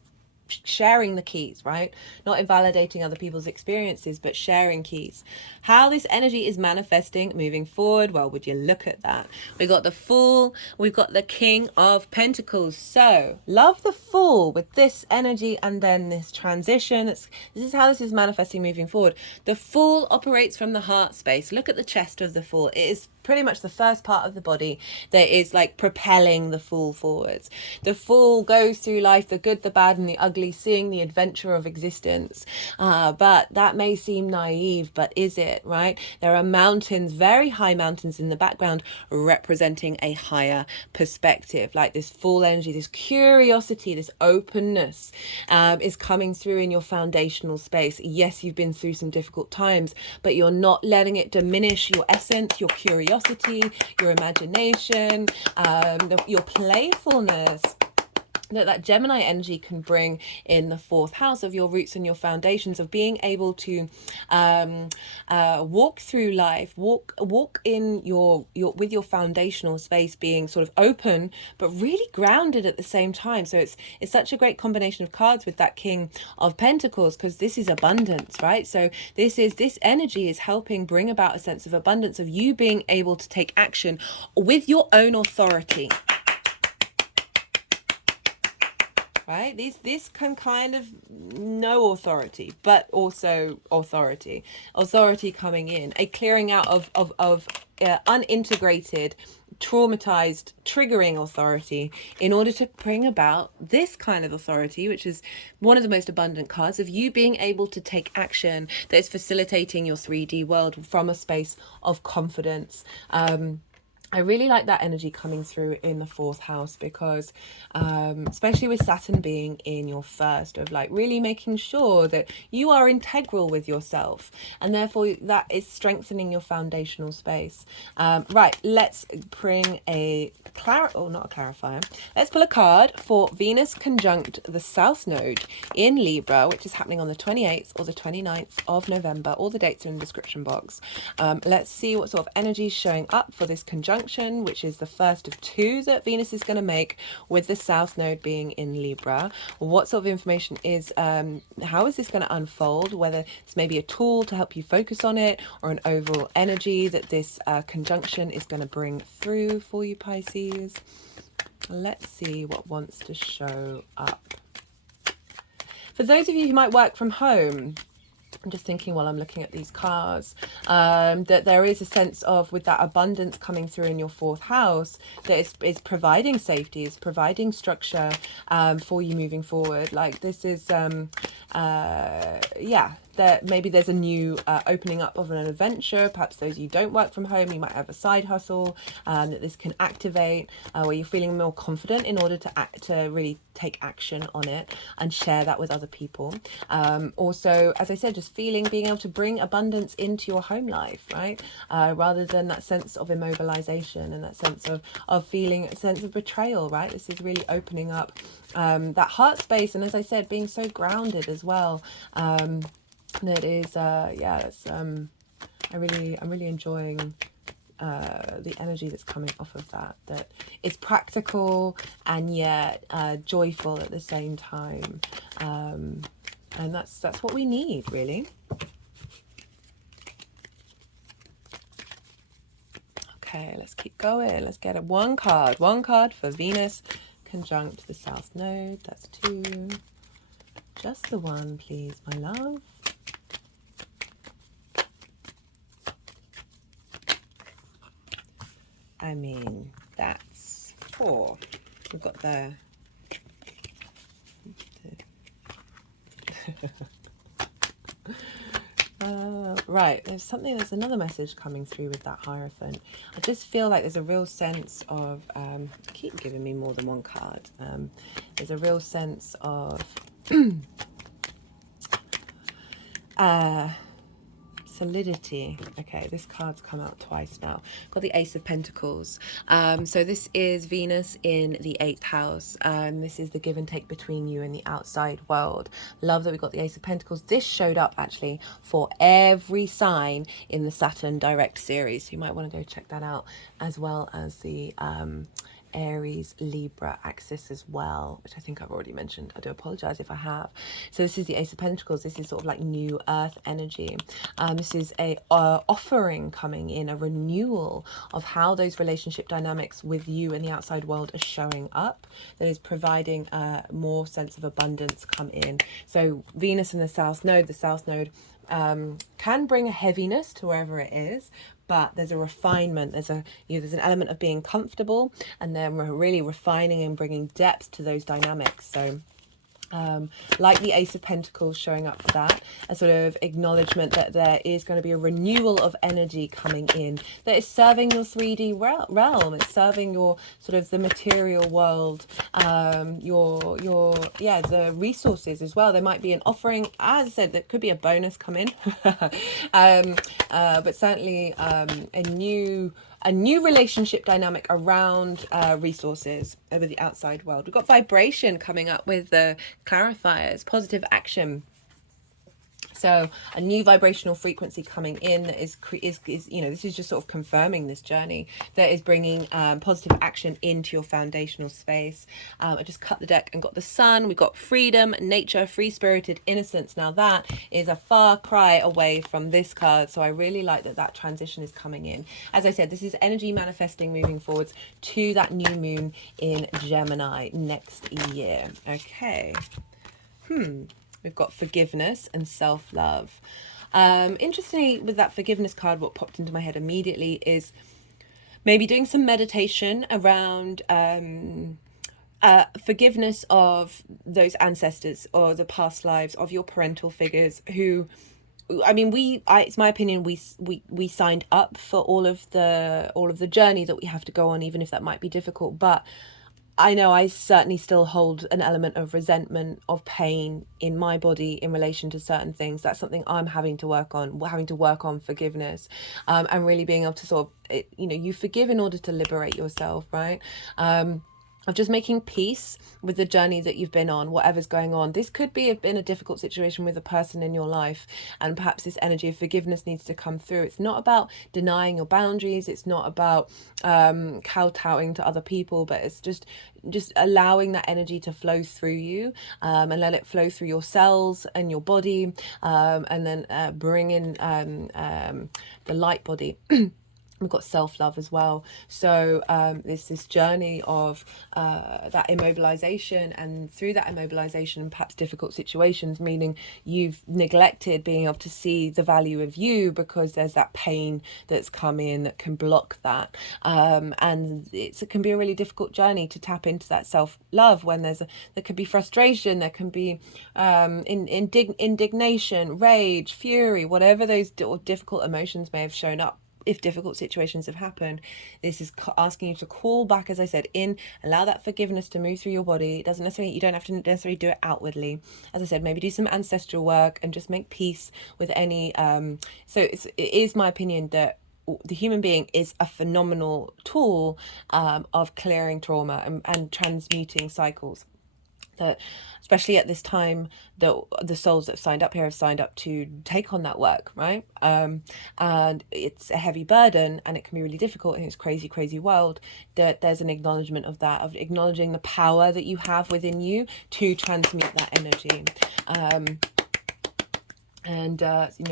sharing the keys, right? Not invalidating other people's experiences, but sharing keys. How this energy is manifesting moving forward, well, would you look at that? We got the Fool, we've got the King of Pentacles. So love the Fool with this energy and then this transition. This is how this is manifesting moving forward. The Fool operates from the heart space. Look at the chest of the Fool. It is pretty much the first part of the body that is like propelling the Fool forwards. The Fool goes through life, the good, the bad, and the ugly, seeing the adventure of existence. But that may seem naive, but is it, right? There are mountains, very high mountains in the background, representing a higher perspective. Like this Fool energy, this curiosity, this openness is coming through in your foundational space. Yes, you've been through some difficult times, but you're not letting it diminish your essence, your curiosity, your imagination, your playfulness that Gemini energy can bring in the 4th house of your roots and your foundations, of being able to walk through life, walk in your with your foundational space being sort of open but really grounded at the same time. So it's such a great combination of cards with that King of Pentacles, because this is abundance, right? So this energy is helping bring about a sense of abundance, of you being able to take action with your own authority. Right? This can kind of no authority, but also authority coming in, a clearing out of unintegrated, traumatized, triggering authority, in order to bring about this kind of authority, which is one of the most abundant cards, of you being able to take action that is facilitating your 3D world from a space of confidence. I really like that energy coming through in the 4th house, because especially with Saturn being in your first, of like really making sure that you are integral with yourself, and therefore that is strengthening your foundational space. Right, let's bring a not a clarifier. Let's pull a card for Venus conjunct the South Node in Libra, which is happening on the 28th or the 29th of November. All the dates are in the description box. Let's see what sort of energy is showing up for this conjunction, which is the first of 2 that Venus is going to make, with the South Node being in Libra. What sort of information is, how is this going to unfold? Whether it's maybe a tool to help you focus on it, or an overall energy that this conjunction is going to bring through for you, Pisces. Let's see what wants to show up. For those of you who might work from home, I'm just thinking while I'm looking at these cards, that there is a sense of, with that abundance coming through in your 4th house, that it's providing safety, it's providing structure for you moving forward. Like this is, yeah, that maybe there's a new opening up of an adventure. Perhaps those of you who don't work from home, you might have a side hustle that this can activate, where you're feeling more confident in order to really take action on it and share that with other people. Also, as I said, just being able to bring abundance into your home life, right? Rather than that sense of immobilization and that sense of feeling a sense of betrayal, right? This is really opening up that heart space, and as I said, being so grounded as well. That is, yeah, that's, I'm really enjoying the energy that's coming off of that. That it's practical and yet joyful at the same time, and that's what we need, really. Okay, let's keep going. Let's get one card for Venus conjunct the South Node. That's 2. Just the one, please, my love. I mean, that's 4. We've got the right, there's another message coming through with that Hierophant. I just feel like there's a real sense of, keep giving me more than one card. There's a real sense of solidity. Okay, this card's come out twice now. Got the Ace of Pentacles. So this is Venus in the 8th house. This is the give and take between you and the outside world. Love that we got the Ace of Pentacles. This showed up actually for every sign in the Saturn direct series. So you might want to go check that out, as well as the Aries Libra axis as well, which I think I've already mentioned. I do apologize if I have. So this is the Ace of Pentacles. This is sort of like new earth energy. This is a offering coming in, a renewal of how those relationship dynamics with you and the outside world are showing up, that is providing more sense of abundance come in. So Venus in the South Node can bring a heaviness to wherever it is, but there's a refinement, there's an element of being comfortable, and then we're really refining and bringing depth to those dynamics. So like the Ace of Pentacles showing up for that, a sort of acknowledgement that there is going to be a renewal of energy coming in that is serving your 3D realm. It's serving your sort of the material world, the resources as well. There might be an offering, as I said, that could be a bonus come in, but certainly a new relationship dynamic around resources over the outside world. We've got vibration coming up with the clarifiers, positive action. So a new vibrational frequency coming in that is this is just sort of confirming this journey that is bringing positive action into your foundational space. I just cut the deck and got the Sun. We've got freedom, nature, free-spirited innocence. Now that is a far cry away from this card. So I really like that transition is coming in. As I said, this is energy manifesting moving forwards to that new moon in Gemini next year. Okay. We've got forgiveness and self-love. Interestingly, with that forgiveness card, what popped into my head immediately is maybe doing some meditation around forgiveness of those ancestors or the past lives of your parental figures who, I mean, it's my opinion, we signed up for all of the journey that we have to go on, even if that might be difficult. But I know I certainly still hold an element of resentment, of pain in my body in relation to certain things. That's something I'm having to work on forgiveness, and really being able to sort of, you forgive in order to liberate yourself, right? Of just making peace with the journey that you've been on, whatever's going on. This could have been a difficult situation with a person in your life, and perhaps this energy of forgiveness needs to come through. It's not about denying your boundaries. It's not about kowtowing to other people, but it's just allowing that energy to flow through you, and let it flow through your cells and your body, and then bring in the light body. We've got self-love as well. So there's this journey of that immobilization, and through that immobilization, perhaps difficult situations, meaning you've neglected being able to see the value of you because there's that pain that's come in that can block that. And it can be a really difficult journey to tap into that self-love when there could be frustration, there can be indignation, rage, fury, whatever those difficult emotions may have shown up. If difficult situations have happened, this is asking you to call back, as I said, allow that forgiveness to move through your body. You don't have to necessarily do it outwardly. As I said, maybe do some ancestral work and just make peace with any so it is my opinion that the human being is a phenomenal tool of clearing trauma and transmuting cycles. That especially at this time, the souls that have signed up here have signed up to take on that work, right? And it's a heavy burden, and it can be really difficult in this crazy world. That there's an acknowledgement of that, of acknowledging the power that you have within you to transmute that energy.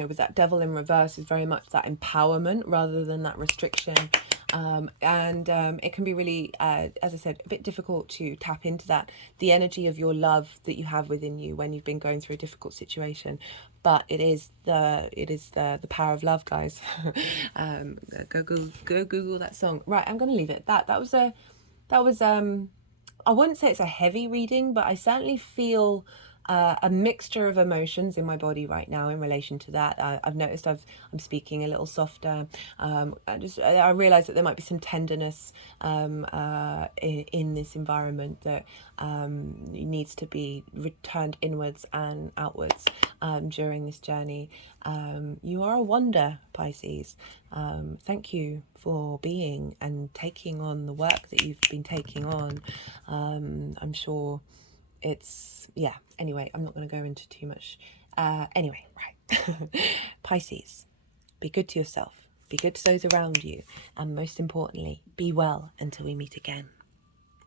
With that devil in reverse is very much that empowerment rather than that restriction. It can be really, as I said, a bit difficult to tap into the energy of your love that you have within you when you've been going through a difficult situation. But it is the power of love, guys. Go Google that song. Right, I'm going to leave it at that. That was I wouldn't say it's a heavy reading, but I certainly feel a mixture of emotions in my body right now in relation to that. I've noticed I'm speaking a little softer. I realize that there might be some tenderness in this environment that needs to be returned inwards and outwards during this journey. You are a wonder, Pisces. Thank you for being and taking on the work that you've been taking on. I'm sure it's, yeah, anyway, I'm not going to go into too much. Anyway, right. Pisces, be good to yourself, be good to those around you, and most importantly, be well until we meet again.